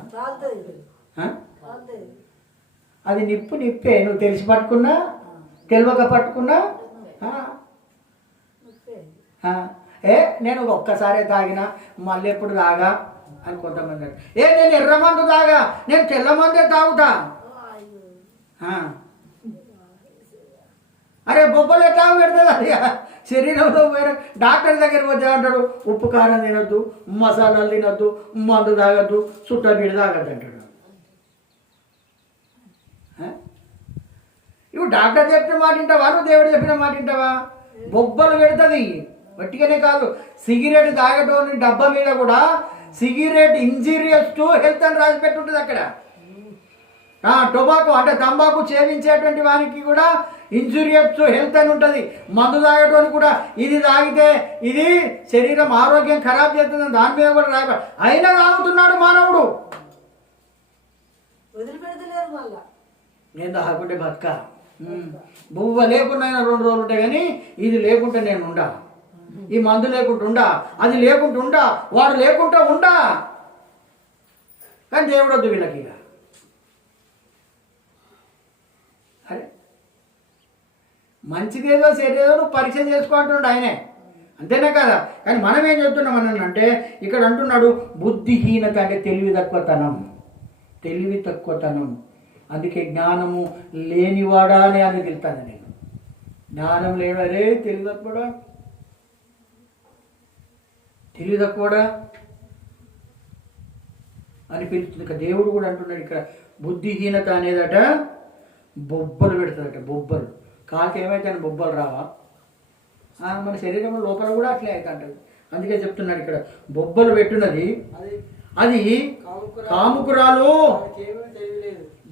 అది నిప్పే. నువ్వు తెలిసి పట్టుకున్నా తెలియక పట్టుకున్నా నేను ఒక్కసారే తాగినా మళ్ళీ ఎప్పుడు తాగా అని కొంతమంది. నేను ఎర్రమందు తాగా, నేను తెల్లమందే తాగుతా. అరే బొబ్బలు ఎట్లా పెడుతుంది అది శరీరంలో. పోయిన డాక్టర్ దగ్గర పోతే అంటాడు, ఉప్పు కారం తినొద్దు, మసాలాలు తినొద్దు, మందు తాగద్దు, చుట్ట బీడి తాగద్దు అంటాడు. ఇప్పుడు డాక్టర్ చెప్పిన మాట వింటావా? నువ్వు దేవుడు చెప్పిన మాట వింటావా? బొబ్బలు పెడుతుంది. వట్టిగానే కాదు, సిగరెట్ తాగటోని డబ్బా మీద కూడా సిగరెట్ ఇంజూరియస్ టు హెల్త్ అని రాసి పెట్టుంటుంది అక్కడ. టొబాకో అంటే తంబాకు సేవించేటువంటి వానికి కూడా ఇన్సూరియస్ టు హెల్త్ అని ఉంటుంది. మందు తాగేటోని కూడా ఇది తాగితే ఇది శరీరం ఆరోగ్యం ఖరాబ్ చేస్తుందని దాని మీద కూడా రాయ, అయినా తాగుతున్నాడు మానవుడు. నేను తాగకుంటే బతక, బువ్వ లేకుండా 2 రోజులు ఉంటాయి, కానీ ఇది లేకుంటే నేను ఉండా, ఈ మందు లేకుండా ఉండా, అది లేకుండా ఉండా, వాడు లేకుండా ఉండా. కానీ దేవుడు వద్దు వీళ్ళకి. ఇక మంచిదేదో చెడ్డేదో నువ్వు పరీక్ష చేసుకో అంటుండు ఆయనే, అంతేనా కదా. కానీ మనం ఏం చెప్తున్నాం అని అంటే ఇక్కడ అంటున్నాడు బుద్ధిహీనత అంటే తెలివి తక్కువతనం. అందుకే జ్ఞానము లేనివాడా అని అది వెళ్తాను నేను. జ్ఞానం లేనివాడే తెలివి తక్కువడా అని పిలుస్తుంది. ఇక దేవుడు కూడా అంటున్నాడు ఇక్కడ బుద్ధిహీనత అనేదట బొబ్బలు పెడుతుందట. బొబ్బలు కాకి ఏమైతే బొబ్బలు రావా, మన శరీరంలో లోపల కూడా అట్లే అవుతుంటుంది. అందుకే చెప్తున్నాడు ఇక్కడ బొబ్బలు పెట్టున్నది అది కాముకురాలు,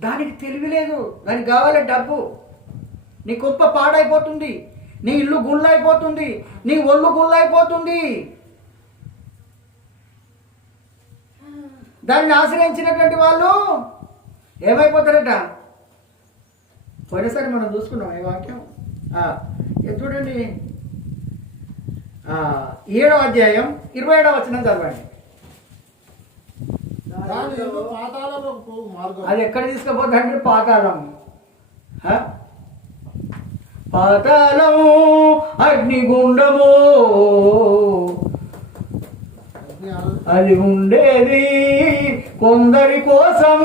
దానికి తెలివి లేదు, దానికి కావాలి డబ్బు. నీ కుప్ప పాడైపోతుంది, నీ ఇల్లు గుళ్ళైపోతుంది, నీ ఒళ్ళు గుళ్ళైపోతుంది. దాన్ని ఆశ్రయించినటువంటి వాళ్ళు ఏమైపోతారట. పోయినసారి మనం చూసుకున్నాం ఈ వాక్యం. చూడండి 7వ అధ్యాయం 27వ వచనం చదవండి. అది ఎక్కడ తీసుకుపోతుందంటే పాతాళం. పాతాళము అగ్నిగుండము అది ఉండేది కొందరి కోసం,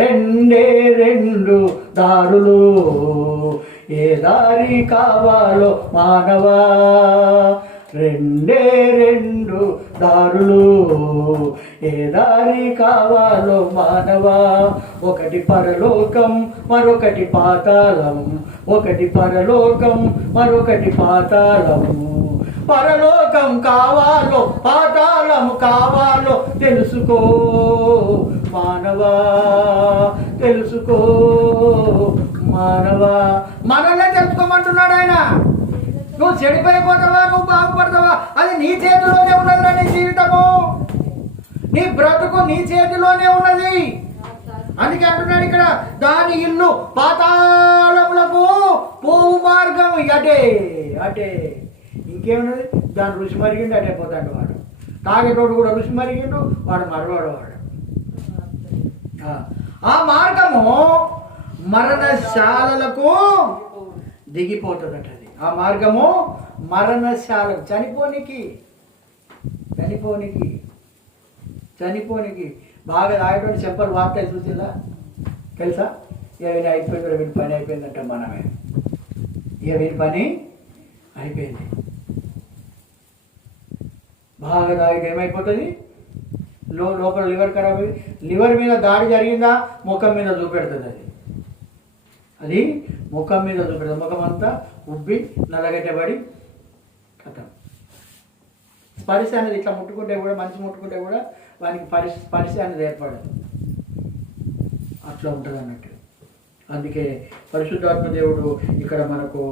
2 దారులు, ఏ దారి కావాలో మానవా, 2 దారులు, ఏ దారి కావాలో మానవా. ఒకటి పరలోకం మరొకటి పాతాళం, ఒకటి పరలోకం మరొకటి పాతాళం. పరలోకం కావాలో పాతాళం కావాలో తెలుసుకో మానవా, తెలుసుకో మానవా. మనల్నే తెలుసుకోమంటున్నాడు ఆయన. నువ్వు చెడిపోయిపోతావా, నువ్వు బాగుపడతావా, అది నీ చేతిలోనే ఉన్నదిరా. నీ జీవితము, నీ బ్రతుకు నీ చేతిలోనే ఉన్నది. అందుకే అంటున్నాడు ఇక్కడ దాని ఇల్లు పాతాళములకు పోవు మార్గం అటే అటే. ఇంకేమున్నది, దాని రుచి మరిగిండు అటే పోతాడు వాడు. తాగేటోడు కూడా రుచి మరిగిండు, వాడు మరవాడు వాడు. ఆ మార్గము మరణశాలలకు దిగిపోతుందట. అది ఆ మార్గము మరణశాలకు, చనిపోనికి బాగా తాగేటువంటి చెప్పలు వార్తలు చూసిందా తెలుసా? వీని అయిపోయింది, వీని పని అయిపోయిందంట. మనమే వీని పని అయిపోయింది. బాగా తాగితే ఏమైపోతుంది, లోపల లివర్ ఖరాబ్ అయ్యి, లివర్ మీద దాడి జరిగిందా ముఖం మీద చూపెడుతుంది. అది ముఖం మీద చూపెడుతుంది. ముఖం అంతా ఉబ్బి నల్లగట్టబడి కథం. స్పర్శ అనేది ఇట్లా ముట్టుకుంటే కూడా, మంచి ముట్టుకుంటే కూడా వానికి స్పర్శ అనేది ఏర్పడదు. అట్లా ఉంటుంది అన్నట్టు. అందుకే పరిశుద్ధాత్మ దేవుడు ఇక్కడ మనకు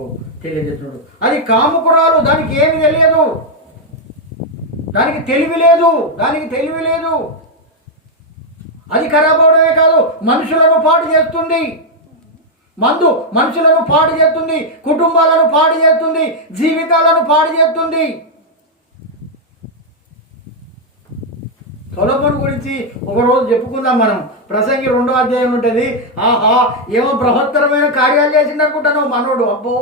తెలియజేస్తున్నాడు. అది కాముకురాలు, దానికి ఏమి తెలియదు, దానికి తెలివి లేదు. అది ఖరాబ్ అవడమే కాదు, మనుషులను పాడు చేస్తుంది. మందు మనుషులను పాడు చేస్తుంది, కుటుంబాలను పాడు చేస్తుంది, జీవితాలను పాడు చేస్తుంది. సొలొమోను గురించి ఒకరోజు చెప్పుకుందాం మనం. ప్రసంగి 2వ అధ్యాయం ఉంటుంది. ఆహా, ఏమో బృహత్తరమైన కార్యాలు చేసిండు అనుకుంటాను మనోడు. అబ్బో,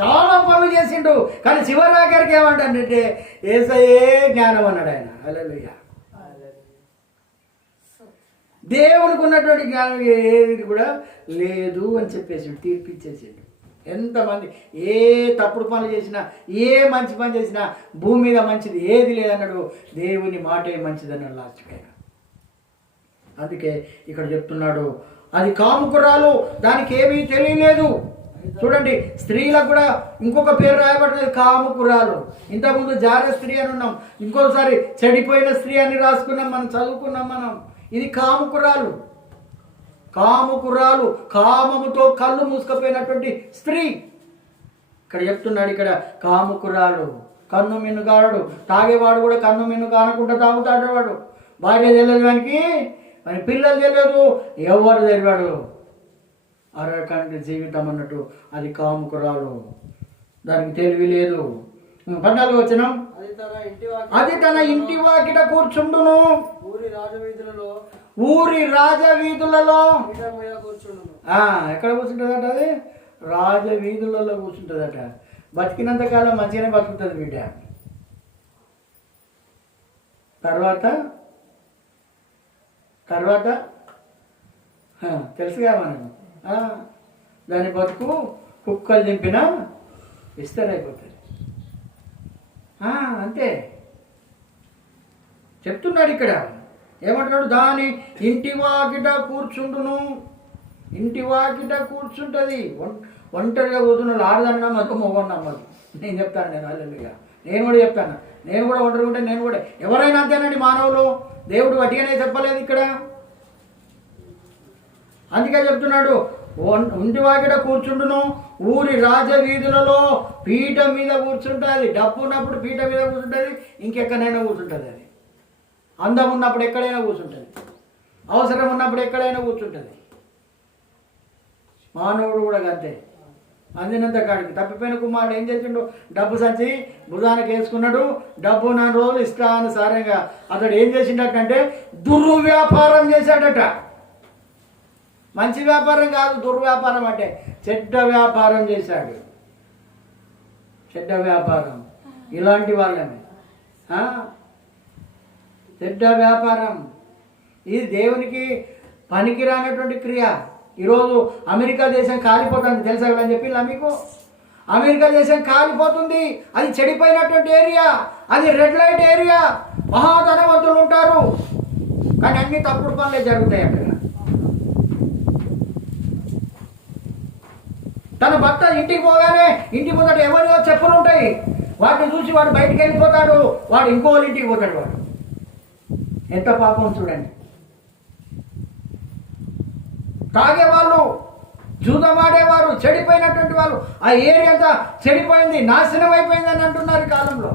చాలా పనులు చేసిండు. కానీ చివరి దగ్గరికి ఏమంటాడంటే యేసయ్యే జ్ఞానం అన్నాడు ఆయన. హల్లెలూయా. దేవుడికి ఉన్నటువంటి జ్ఞానం ఏది కూడా లేదు అని చెప్పేసి తీర్పిచ్చేసిండు. ఎంతమంది ఏ తప్పుడు పనులు చేసినా, ఏ మంచి పని చేసినా భూమి మీద మంచిది ఏది లేదన్నాడు. దేవుని మాటే మంచిది అన్నాడు లాస్ట్కైనా. అందుకే ఇక్కడ చెప్తున్నాడు అది కాముకురాలు, దానికి ఏమీ తెలియలేదు. చూడండి, స్త్రీలకు కూడా ఇంకొక పేరు రాయబడుతుంది, కాముకురాలు. ఇంతకుముందు జార స్త్రీ అని ఉన్నాం, ఇంకోసారి చెడిపోయిన స్త్రీ అని రాసుకున్నాం, మనం చదువుకున్నాం మనం. ఇది కాముకురాలు. కామముతో కళ్ళు మూసుకుపోయినటువంటి స్త్రీ. ఇక్కడ చెప్తున్నాడు, ఇక్కడ కాముకురాలు. కన్ను మిన్ను కాడు, తాగేవాడు కూడా కన్ను మిన్ను కానకుండా తాగుతాడు వాడు. భార్య తెలియదు వానికి, మరి పిల్లలు తెలియదు, ఎవరు తెలివాడు. అరకంటి జీవితం అన్నట్టు అది కాముకురాలు, దానికి తెలివి లేదు. 14వ వచనం, అది తన ఇంటి వాకిట కూర్చుండును, ఊరి రాజవీధులలో. ఎక్కడ కూర్చుంటుందంట అది? రాజ వీధులలో కూర్చుంటుందట. బతికినంతకాలం మంచిగానే బతుకుతుంది బిడ్డ. తర్వాత తర్వాత తెలుసుగా మనకు దాని బతుకు కుక్కలు దింపినా విస్తరైపోతుంది. అంతే చెప్తున్నాడు ఇక్కడ. ఏమంటున్నాడు? దాని ఇంటి వాకిట కూర్చుంటును. ఇంటి వాకిట కూర్చుంటుంది. ఒంటరిగా కూర్చున్నాడు. ఆడదాన్ని నమ్మదు, మొగోని నమ్మదు. నేను చెప్తాను, నేను హల్లెలూయా, నేను కూడా చెప్తాను. నేను కూడా ఒంటరిగా ఉంటే నేను కూడా, ఎవరైనా అంతేనండి మానవులు. దేవుడు వట్టిగానే చెప్పలేదు ఇక్కడ. అందుకే చెప్తున్నాడు, ఇంటి వాకిట కూర్చుంటును, ఊరి రాజవీధులలో పీట మీద కూర్చుంటుంది. డబ్బు ఉన్నప్పుడు పీట మీద కూర్చుంటుంది, ఇంకెక్కడైనా కూర్చుంటుంది. అది అందం ఉన్నప్పుడు ఎక్కడైనా కూర్చుంటుంది, అవసరం ఉన్నప్పుడు ఎక్కడైనా కూర్చుంటుంది. మానవుడు కూడా అంతే. అందినంత కాడికి. తప్పిపోయిన కుమారుడు ఏం చేసిండు? డబ్బు సంచి భుజానికి వేసుకున్నాడు. డబ్బు 4 రోజులు ఇష్టానుసారంగా అతడు ఏం చేసిండటంటే దుర్వ్యాపారం చేశాడట. మంచి వ్యాపారం కాదు దుర్వ్యాపారం అంటే, చెడ్డ వ్యాపారం చేశాడు. చెడ్డ వ్యాపారం ఇలాంటి వాళ్ళని, చెడ్డ వ్యాపారం. ఇది దేవునికి పనికిరానటువంటి క్రియ. ఈరోజు అమెరికా దేశం కాలిపోతుంది, తెలుసా అని చెప్పి మీకు. అమెరికా దేశం కాలిపోతుంది. అది చెడిపోయినటువంటి ఏరియా, అది రెడ్ లైట్ ఏరియా. మహాధనవంతులు ఉంటారు, కానీ అన్ని తప్పుడు పనులే జరుగుతాయి అక్కడ. తన భర్త ఇంటికి పోగానే ఇంటి ముందట ఎవరివో చెప్పులు ఉంటాయి. వాటిని చూసి వాడు బయటికి వెళ్ళిపోతాడు, వాడు ఇంకో వాళ్ళ ఇంటికి పోతాడు. వాడు ఎంత పాపం చూడండి. తాగేవాళ్ళు, జూదమాడేవారు, చెడిపోయినటువంటి వాళ్ళు. ఆ ఏరియా అంతా చెడిపోయింది, నాశనం అయిపోయింది అని అంటున్నారు ఈ కాలంలో.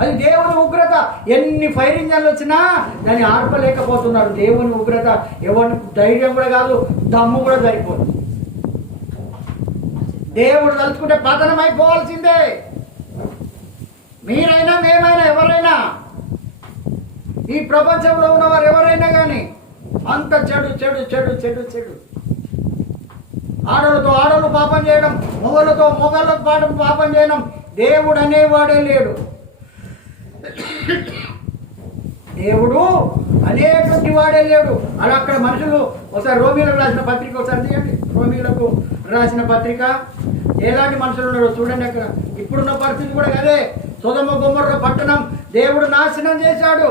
అది దేవుని ఉగ్రత. ఎన్ని ఫైర్ ఇంజన్లు వచ్చినా దాన్ని ఆర్పలేకపోతున్నారు. దేవుని ఉగ్రత ఎవరి ధైర్యం కూడా కాదు, దమ్ము కూడా సరిపోదు. దేవుడు తలుచుకుంటే పతనం అయిపోవాల్సిందే. మీరైనా మేమైనా ఎవరైనా, ఈ ప్రపంచంలో ఉన్నవారు ఎవరైనా కానీ అంత చెడు చెడు చెడు చెడు చెడు. ఆడలతో ఆడలు పాపం చేయడం, మొగలతో మొగళ్ళకు పాపం చేయడం. దేవుడు అనేవాడే లేడు. దేవుడు అనేటువంటి వాడే లేడు. అలా అక్కడ మనుషులు ఒకసారి రోమీలకు రాసిన పత్రిక ఒకసారి తీయండి. రోమీలకు రాసిన పత్రిక ఎలాంటి మనుషులు ఉన్నారో చూడండి. అక్కడ ఇప్పుడున్న పరిస్థితి కూడా అదే. సొదొమ గొమొర్రా పట్టణం దేవుడు నాశనం చేశాడు.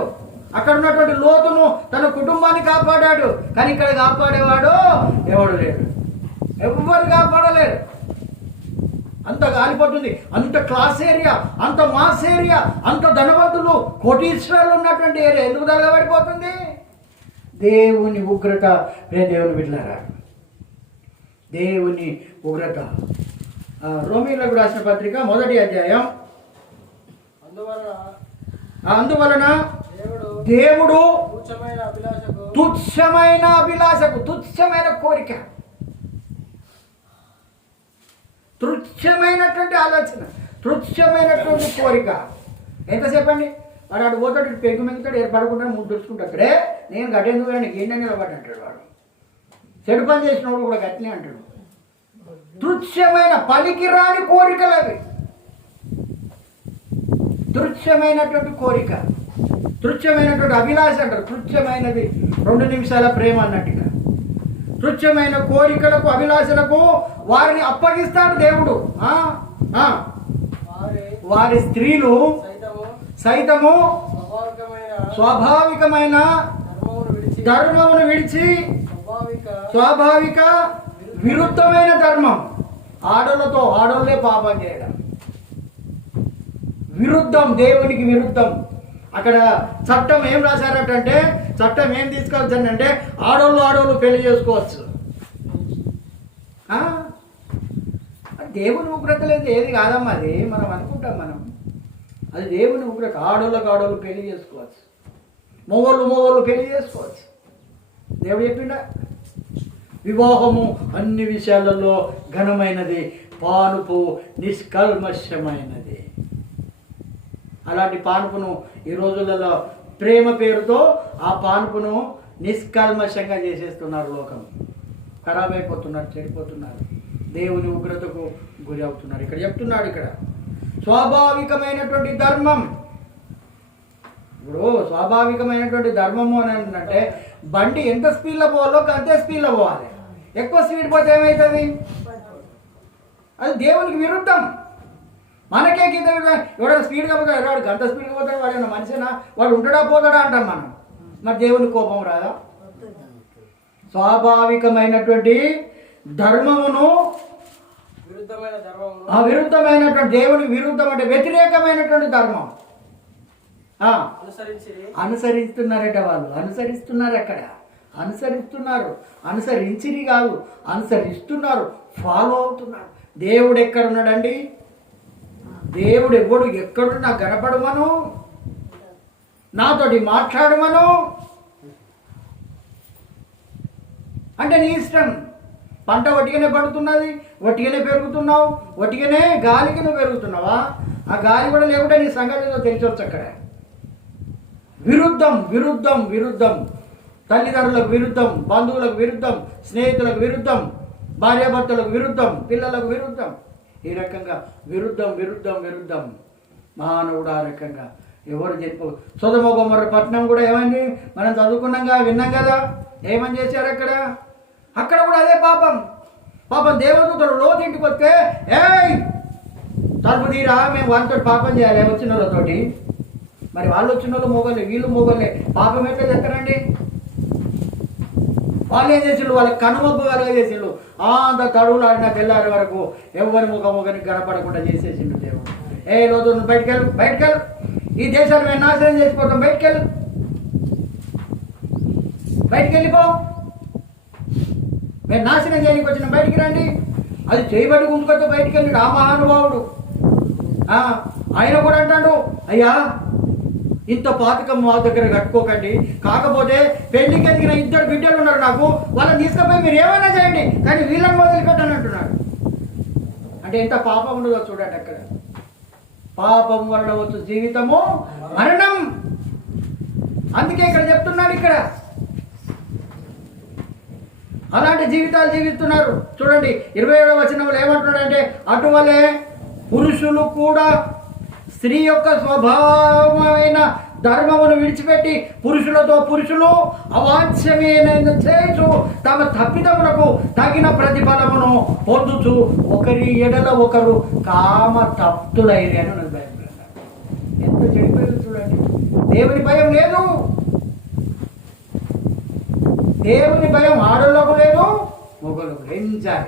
అక్కడ ఉన్నటువంటి లోతును తన కుటుంబాన్ని కాపాడాడు. కానీ ఇక్కడ కాపాడేవాడు ఎవడు లేడు, ఎవ్వరు కాపాడలేరు. అంత గాలిపోతుంది. అంత క్లాస్ ఏరియా, అంత మాస్ ఏరియా, అంత ధనవంతులు కోటీశ్వరులు ఉన్నటువంటి ఏరియా ఎందుకు తగలబడిపోతుంది? దేవుని ఉగ్రత. దేవుని బిడ్డలారా, దేవుని ఉగ్రత. రోమీలకు రాసిన పత్రిక 1వ అధ్యాయం. అందువలన దేవుడు తుచ్చమైన అభిలాషకు, తుచ్చమైన కోరిక, తుచ్చమైనటువంటి ఆలోచన, తుచ్చమైనటువంటి కోరిక. ఎంతసేపు అండి? వాడు అటు పోతాడు, పెగ్గు మింగుతాడు, ఏర్పడకుండా ముందు దుడుచుకుంటాడు. అక్కడే నేను గట్టెందుకు కానీ ఏంటని నిలబడి అంటాడు. వాడు చెడు పని చేసినప్పుడు కూడా గట్టినే అంటాడు. తుచ్చమైన పనికిరాని కోరికలు అవి. తుచ్చమైనటువంటి కోరిక, తుచ్చమైనటువంటి అభిలాష అంటారు. తుచ్చమైనది 2 నిమిషాల ప్రేమ అన్నట్టుగా. తుచ్చమైన కోరికలకు, అభిలాషలకు వారిని అప్పగిస్తాడు దేవుడు. వారి స్త్రీలు సైతము స్వాభావికమైన ధర్మమును విడిచి, స్వాభావిక విరుద్ధమైన ధర్మం, ఆడోళ్ళతో ఆడోళ్ళే పాపం చేయడం, విరుద్ధం, దేవునికి విరుద్ధం. అక్కడ చట్టం ఏం రాశారటంటే, చట్టం ఏం తీసుకొచ్చానంటే ఆడోళ్ళు పెళ్లి చేసుకోవచ్చు. దేవుని ఉగ్రత లేదు, ఏది కాదమ్మా అది. మనం అనుకుంటాం, అది దేవుని ఉగ్రత. ఆడోళ్ళు పెళ్లి చేసుకోవచ్చు, మొగోళ్ళు పెళ్లి చేసుకోవచ్చు. దేవుడు చెప్పిండా? వివాహము అన్ని విషయాలలో ఘనమైనది, పానుపు నిష్కల్మషమైనది. అలాంటి పానుపును ఈ రోజులలో ప్రేమ పేరుతో ఆ పానుపును నిష్కల్మషంగా చేసేస్తున్నారు. లోకం ఖరాబ్ అయిపోతున్నారు, చెడిపోతున్నారు. దేవుని ఉగ్రతకు గురి అవుతున్నారు. ఇక్కడ చెప్తున్నాడు, ఇక్కడ స్వాభావికమైనటువంటి ధర్మం. ఇప్పుడు స్వాభావికమైనటువంటి ధర్మము అని అంటే బండి ఎంత స్పీడ్లో పోవాలో అంతే స్పీడ్లో పోవాలి. ఎక్కువ స్పీడ్ పోతే ఏమవుతుంది? అది దేవునికి విరుద్ధం. మనకే గీత ఎవడైనా స్పీడ్గా పోతాడు, వాడు గంట స్పీడ్గా పోతాడు, వాడు ఏమైనా మనిషినా, వాడు ఉంటాడా పోతాడా అంటాం మనం. మరి దేవుని కోపం రాదా? స్వాభావికమైనటువంటి ధర్మమును విరుద్ధమైనటువంటి దేవునికి విరుద్ధం అంటే వ్యతిరేకమైనటువంటి ధర్మం అనుసరిస్తున్నారట. వాళ్ళు అనుసరిస్తున్నారు. అక్కడ అనుసరించిరి కాదు, అనుసరిస్తున్నారు, ఫాలో అవుతున్నారు. దేవుడు ఎక్కడున్నాడండి? దేవుడు ఎవడు ఎక్కడు? నాకు కనపడమను, నాతోటి మాట్లాడమను అంటే నీ ఇష్టం. పంట ఒట్టిగానే పడుతున్నది, ఒట్టిగానే పెరుగుతున్నావు, ఒట్టిగానే గాలికి నువ్వు పెరుగుతున్నావా? ఆ గాలి కూడా లేకుంటే నీ సంగతిలో తెలిసొచ్చు. అక్కడ విరుద్ధం విరుద్ధం విరుద్ధం, తల్లిదండ్రులకు విరుద్ధం, బంధువులకు విరుద్ధం, స్నేహితులకు విరుద్ధం, భార్యాభర్తలకు విరుద్ధం, పిల్లలకు విరుద్ధం. ఈ రకంగా విరుద్ధం విరుద్ధం విరుద్ధం. మానవుడు ఆ రకంగా ఎవరు చెప్పు. సొదొమ గొమొర్రా పట్టణం కూడా ఏమైంది? మనం చదువుకున్నాగా, విన్నాం కదా. ఏమని చేశారు అక్కడ? అక్కడ కూడా అదే పాపం. దేవదూతలు రోజు ఇంటికి వస్తే, ఏయ్ తలుపు తీరా, మేము వాళ్ళతో పాపం చేయాలి వచ్చిన వాళ్ళతోటి. మరి వాళ్ళు వచ్చిన వాళ్ళు మొగలే, వీళ్ళు మొగలే, పాపం ఎట్లా చేస్తారండి? వాళ్ళు ఏం చేసిండు? వాళ్ళకి కనుమొగ్గు కలగా చేసిండు. అంత తడువులు ఆడిన తెల్లారి వరకు ఎవరి ముఖముఖనికి కనపడకుండా చేసేసిండు దేవుడు. ఏ రోజు నువ్వు బయటకెళ్ళు, ఈ దేశాన్ని మేము నాశనం చేసిపోతాం, బయటికి వెళ్ళిపో, మేము నాశనం చేయడానికి వచ్చిన, బయటికి రండి. అది చేయబడి గుంపుకొస్తే బయటికి వెళ్ళాడు ఆ మహానుభావుడు. ఆయన కూడా అంటాడు, అయ్యా ఇంత పాతకం మా దగ్గర కట్టుకోకండి, కాకపోతే పెళ్లికి ఎదిగిన 2 బిడ్డలు ఉన్నారు నాకు, వాళ్ళని తీసుకుపోయి మీరు ఏమైనా చేయండి, కానీ వీళ్ళని వదిలిపెట్టని అంటున్నాడు. అంటే ఎంత పాపం ఉండదో చూడండి. అక్కడ పాపం వలన వచ్చు జీవితము మరణం. అందుకే ఇక్కడ చెప్తున్నాడు. ఇక్కడ అలాంటి జీవితాలు జీవిస్తున్నారు. చూడండి 27వ వచనంలో ఏమంటున్నాడంటే, అటువలే పురుషులు కూడా స్త్రీ యొక్క స్వభావమైన ధర్మమును విడిచిపెట్టి పురుషులు అవాంఛనీయమైన చేస్తూ తమ తప్పిదములకు తగిన ప్రతిఫలమును పొందుతూ ఒకరి ఎడల ఒకరు కామ తప్తులైరి అని ఉన్నది బైబిల్. ఎంత చెడిపోయింది చూడండి. దేవుని భయం లేదు. దేవుని భయం ఆడోళ్ళకు లేదు, మొగలకు. ఎంజాయ్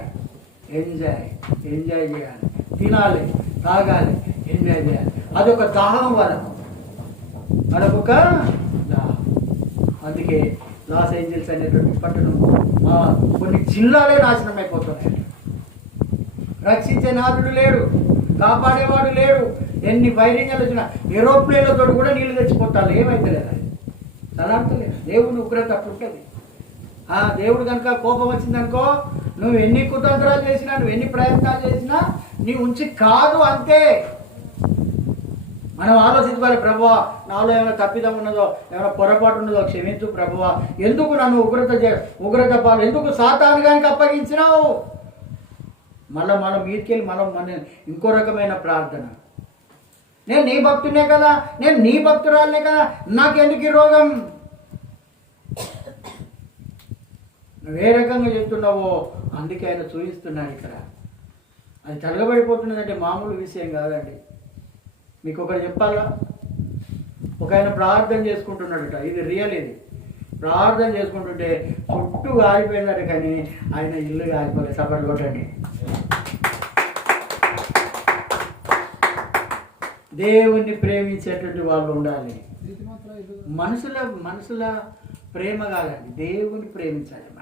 చేయాలి, తినాలి, తాగాలి, ఎంజాయ్ చేయాలి. అదొక దాహం వరకు, అదొక దాహం. అందుకే లాస్ ఏంజల్స్ అనేటువంటి పట్టణం కొన్ని జిల్లాలే నాశనం అయిపోతున్నాయి. రక్షించే నాథుడు లేడు, కాపాడేవాడు లేడు. ఎన్ని వైరింగ్లు వచ్చినా ఏరోప్లేన్లతో కూడా నీళ్లు తెచ్చిపోతారు, ఏమైతే లేదా? తలాంతలేదు. దేవుని ఉగ్రత అట్లుంటుంది. దేవుడు కనుక కోపం వచ్చిందనుకో, నువ్వు ఎన్ని కుతంత్రాలు చేసినా, నువ్వు ఎన్ని ప్రయత్నాలు చేసినా నీ ఉంచి కాదు, అంతే. మనం ఆలోచించుకోవాలి, ప్రభువా నాలో ఏమైనా తప్పిదం ఉన్నదో, ఏమైనా పొరపాటు ఉన్నదో క్షమించు ప్రభువా, ఎందుకు నన్ను ఉగ్రత పాలు, ఎందుకు సాతాను గానికి అప్పగించినావు? మళ్ళీ మీదకెళ్ళి మన ఇంకో రకమైన ప్రార్థన. నేను నీ భక్తునే కదా, నేను నీ భక్తురాలనే కదా, నాకెందుకు ఈ రోగం? నువ్వు ఏ రకంగా చెప్తున్నావో అందుకే ఆయన చూపిస్తున్నాడు ఇక్కడ. అది తలగబడిపోతున్నదంటే మామూలు విషయం కాదండి. మీకు ఒకటి చెప్పాలా, ఒక ఆయన ప్రార్థన చేసుకుంటున్నాడట, ఇది రియల్. ఇది ప్రార్థన చేసుకుంటుంటే చుట్టూ కాలిపోయిందట, కానీ ఆయన ఇల్లు కాలిపోలేదు. సపరేట్ కొట్టండి. దేవుణ్ణి ప్రేమించేటువంటి వాళ్ళు ఉండాలి. మనుషుల ప్రేమ కాదండి, దేవుని ప్రేమించాలి మనం.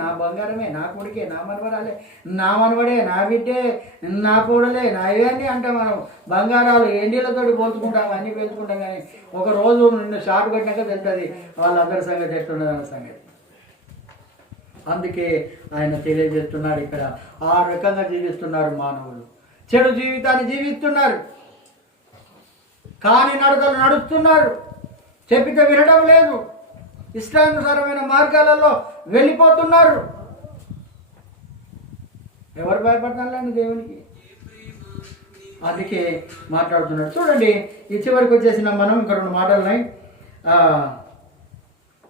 నా బంగారమే, నా కొడుకే, నా మనవరాలే, నా మనవడే, నా బిడ్డే, నా కూడలే, నా ఇవన్నీ అంటే మనం బంగారాలు ఎండీలతో పోల్చుకుంటాం, అన్నీ పెంచుకుంటాం. కానీ ఒక రోజు నిన్ను షాట్ కొట్టినాక తెలుస్తుంది వాళ్ళందరి సంగతి ఎట్టున్నది అన్న సంగతి. అందుకే ఆయన తెలియజేస్తున్నాడు ఇక్కడ. ఆ రకంగా జీవిస్తున్నారు మానవులు, చెడు జీవితాన్ని జీవిస్తున్నారు, కాని నడకలు నడుస్తున్నారు, చెప్పితే వినడం లేదు, ఇష్టానుసారమైన మార్గాలలో వెళ్ళిపోతున్నారు. ఎవరు భయపడతానులేండి దేవునికి. అందుకే మాట్లాడుతున్నాడు. చూడండి ఈ చివరికి వచ్చేసిన మనం ఇంకా 2 మాటలు ఉన్నాయి.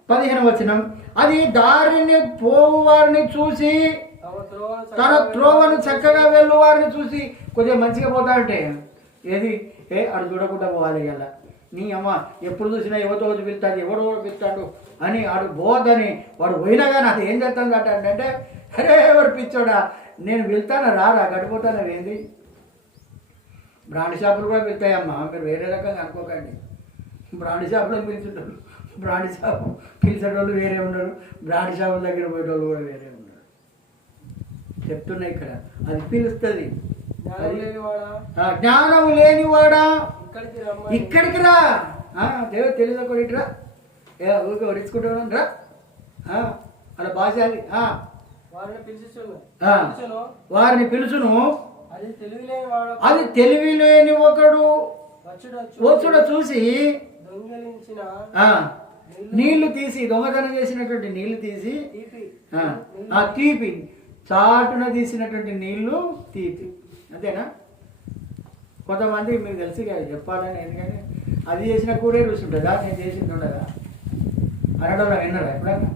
15వ వచనం, అది దారిని పోవు వారిని చూసి తన త్రోవను చక్కగా వెళ్ళు వారిని చూసి కొద్దిగా మంచిగా పోతా అంటే ఏది అడు చూడకుండా పోవాలి ఇలా. నీ అమ్మ ఎప్పుడు చూసినా ఎవరితో పిలుతాడు, ఎవడో పిలుతాడు అని ఆడు పోద్దని వాడు పోయినా కానీ అది ఏం చేస్తాను అంటే అరే ఎవరు పిచ్చోడా నేను వెళ్తానా రారా గడిపోతానా ఏంది. బ్రాండ్ షాపులు కూడా వెళ్తాయమ్మా, మీరు వేరే రకంగా అనుకోకండి. బ్రాండ్ షాపులో పిలిచేటోళ్ళు బ్రాండ్ షాపు పిలిచేటోళ్ళు వేరే ఉండరు, బ్రాండ్ షాపుల దగ్గర పోయేటోళ్ళు కూడా వేరే ఉండరు. చెప్తున్నా ఇక్కడ అది పిలుస్తుంది. జ్ఞానం లేనివాడా ఇక్కడికి రా. దేవుడు తెలియదు కూడా ఇటురా, ఊరికే వరించుకుంటాను రా. అలా భాష అది. వారిని పిలుచును, అది తెలివి లేని ఒకడు వచ్చుడ చూసి నీళ్లు తీసి దొంగతనం చేసినటువంటి నీళ్లు తీసి తీపి చాటున తీసినటువంటి నీళ్లు తీపి. అంతేనా? కొంతమంది మీకు తెలిసి చెప్పాలని, ఎందుకంటే అది చేసిన కూరే రుచి ఉంటుందా నేను చేసింది ఉండదా అనడంలో విన్నారా ఎప్పుడన్నా?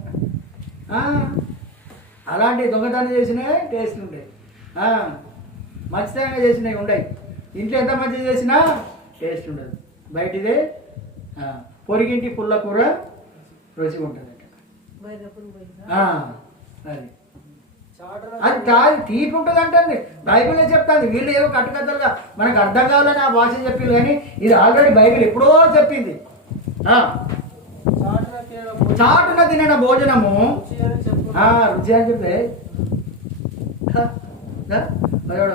అలాంటి దొంగతనం చేసినవి టేస్ట్ ఉంటాయి, మంచితనంగా చేసినవి ఉండయి. ఇంట్లో ఎంత మంచిగా చేసినా టేస్ట్ ఉండదు. బయటిదే పొరిగింటి పుల్ల కూర రుచి ఉంటుంది. అది కాదు తీపి ఉంటుంది అంటే బైబిలే చెప్తాను. వీళ్ళు ఏదో కట్టుకథలుగా మనకు అర్థం కావాలని ఆ భాష చెప్పింది, కానీ ఇది ఆల్రెడీ బైబిల్ ఎప్పుడో చెప్పింది. చాటున తిన భోజనము రుచి అని చెప్తే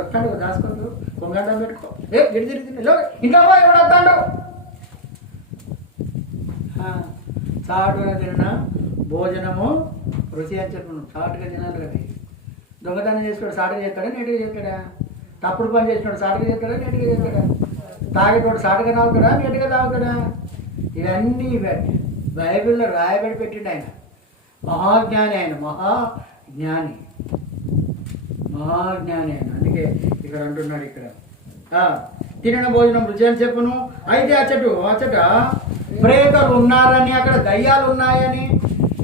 వస్తాడు దాచుకోదు కొంగంటం పెట్టుకో గిడి తిరిగి ఇంట్లో ఎవడు వస్తాడు. చాటున తిన భోజనము రుచి అని చెప్పను. చాటుగా తినాలి కదా. దొంగతనం చేసుకోడు సాటుగా చేస్తాడా నీట్గా చేస్తాడా? తప్పుడు పని చేసినాడు సాటుగా చేస్తాడా నీట్గా చేస్తాడా? తాగేటోడు సాటుగా తాగుతాడా నీట్గా తాగుతాడా? ఇవన్నీ బైబిల్లో రాయబడి పెట్టిండు ఆయన. మహాజ్ఞాని ఆయన, మహాజ్ఞాని ఆయన. అందుకే ఇక్కడ అంటున్నాడు ఇక్కడ తినిన భోజనం రుచి అని చెప్పును. అయితే అచ్చట ప్రేతలు ఉన్నారని, అక్కడ దయ్యాలు ఉన్నాయని,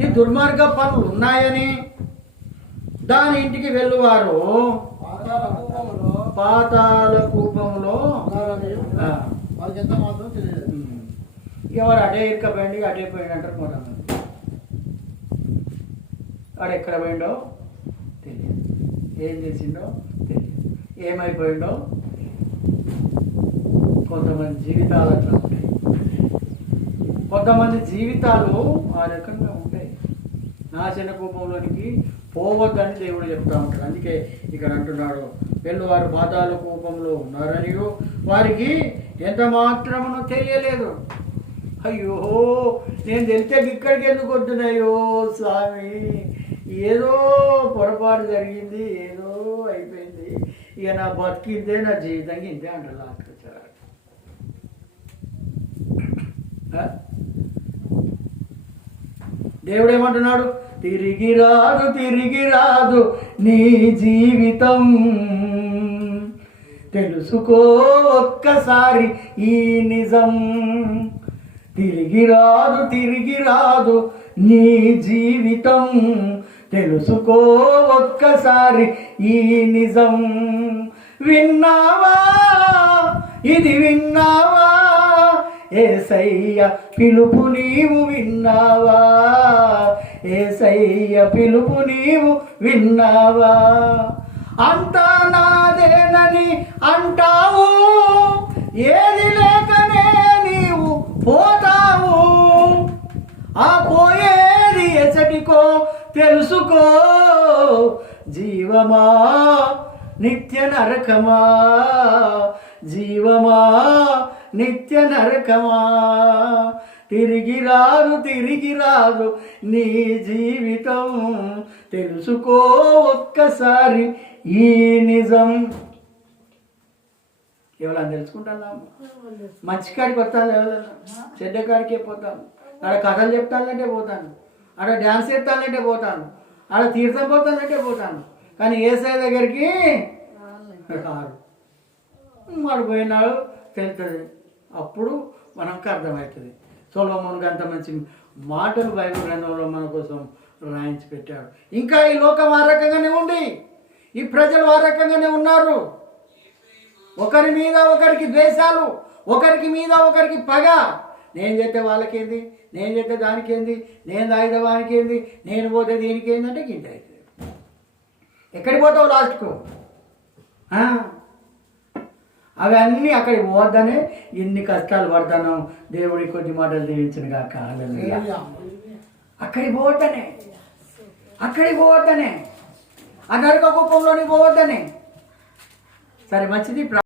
ఈ దుర్మార్గ పనులు ఉన్నాయని దాని ఇంటికి వెళ్ళువారు పాతాళ కూపంలో ఎవరు అటే ఇరకపోయింది అటే పోయింది అంటారు. కొంతమంది వాడు ఎక్కడ పోయిండో తెలియదు, ఏం చేసిండో తెలియదు, ఏమైపోయిండో. కొంతమంది జీవితాలు అట్లా ఉంటాయి, కొంతమంది జీవితాలు ఆ రకంగా ఉంటాయి. నాశన కూపంలోనికి పోవద్దని దేవుడు చెప్తా ఉంటాడు. అందుకే ఇక్కడ అంటున్నాడు, వెళ్ళువారు పాతాళ కూపంలో ఉన్నారని వారికి ఎంత మాత్రమునో తెలియలేదు. అయ్యో నేను తెలిస్తే ఇక్కడికి ఎందుకు వద్దున్నాయో స్వామి, ఏదో పొరపాటు జరిగింది, ఏదో అయిపోయింది, ఇక నా బతికిందే, నా జీవితంగా ఇంతే అంటారు లాస్ట్ వచ్చారు. దేవుడు ఏమంటున్నాడు? తిరిగి రాదు నీ జీవితం, తెలుసుకో ఒక్కసారి ఈ నిజం. తిరిగి రాదు నీ జీవితం, తెలుసుకో ఒక్కసారి ఈ నిజం. విన్నావా ఇది విన్నావా, యేసయ్య పిలుపు నీవు విన్నావా, యేసయ్య పిలుపు నీవు విన్నావా. అంతా నాదేనని అంటావు, ఏది లేకనే నీవు పోతావు. ఆ పోయేది ఎచ్చటికో తెలుసుకో, జీవమా నిత్య నరకమా, జీవమా నిత్య నరకమా. తిరిగి రాదు నీ జీవితం, తెలుసుకో ఒక్కసారి ఈ నిజం. ఎవరన్నా తెలుసుకుంటాను, మంచి కాడికి వస్తాను, ఎవరన్నా చెడ్డ కాడికే పోతాను. ఆడ కథలు చెప్తానంటే పోతాను, ఆడ డ్యాన్స్ చేస్తానంటే పోతాను, ఆడ తీర్థం పోతానంటే పోతాను. కానీ యేసయ్య దగ్గరికి రారు. వాడు పోయినాడు తెలుస్తుంది, అప్పుడు మనకు అర్థమవుతుంది. సొలొమోనుకి అంత మంచి మాటలు బైబిల్ గ్రంథంలో మన కోసం రాయించి పెట్టాడు. ఇంకా ఈ లోకం ఆ రకంగానే ఉంది, ఈ ప్రజలు ఆ రకంగానే ఉన్నారు. ఒకరి మీద ఒకరికి ద్వేషాలు, ఒకరికి మీద ఒకరికి పగ. నేను చేస్తే వాళ్ళకేంది, నేను చేస్తే దానికేంది, నేను తాగితే వానికేంది, నేను పోతే దీనికి ఏంటంటే గింత అవుతుంది. ఎక్కడికి పోతావు లాస్ట్కు? అవన్నీ అక్కడికి పోవద్దనే ఎన్ని కష్టాలు పడతాను. దేవుడి కొద్ది మాటలు దీవించిన కాక. అక్కడికి పోవద్దనే, అక్కడికి పోవద్దనే, ఆ నరక కుప్పంలోని పోవద్దనే. సరే మంచిది.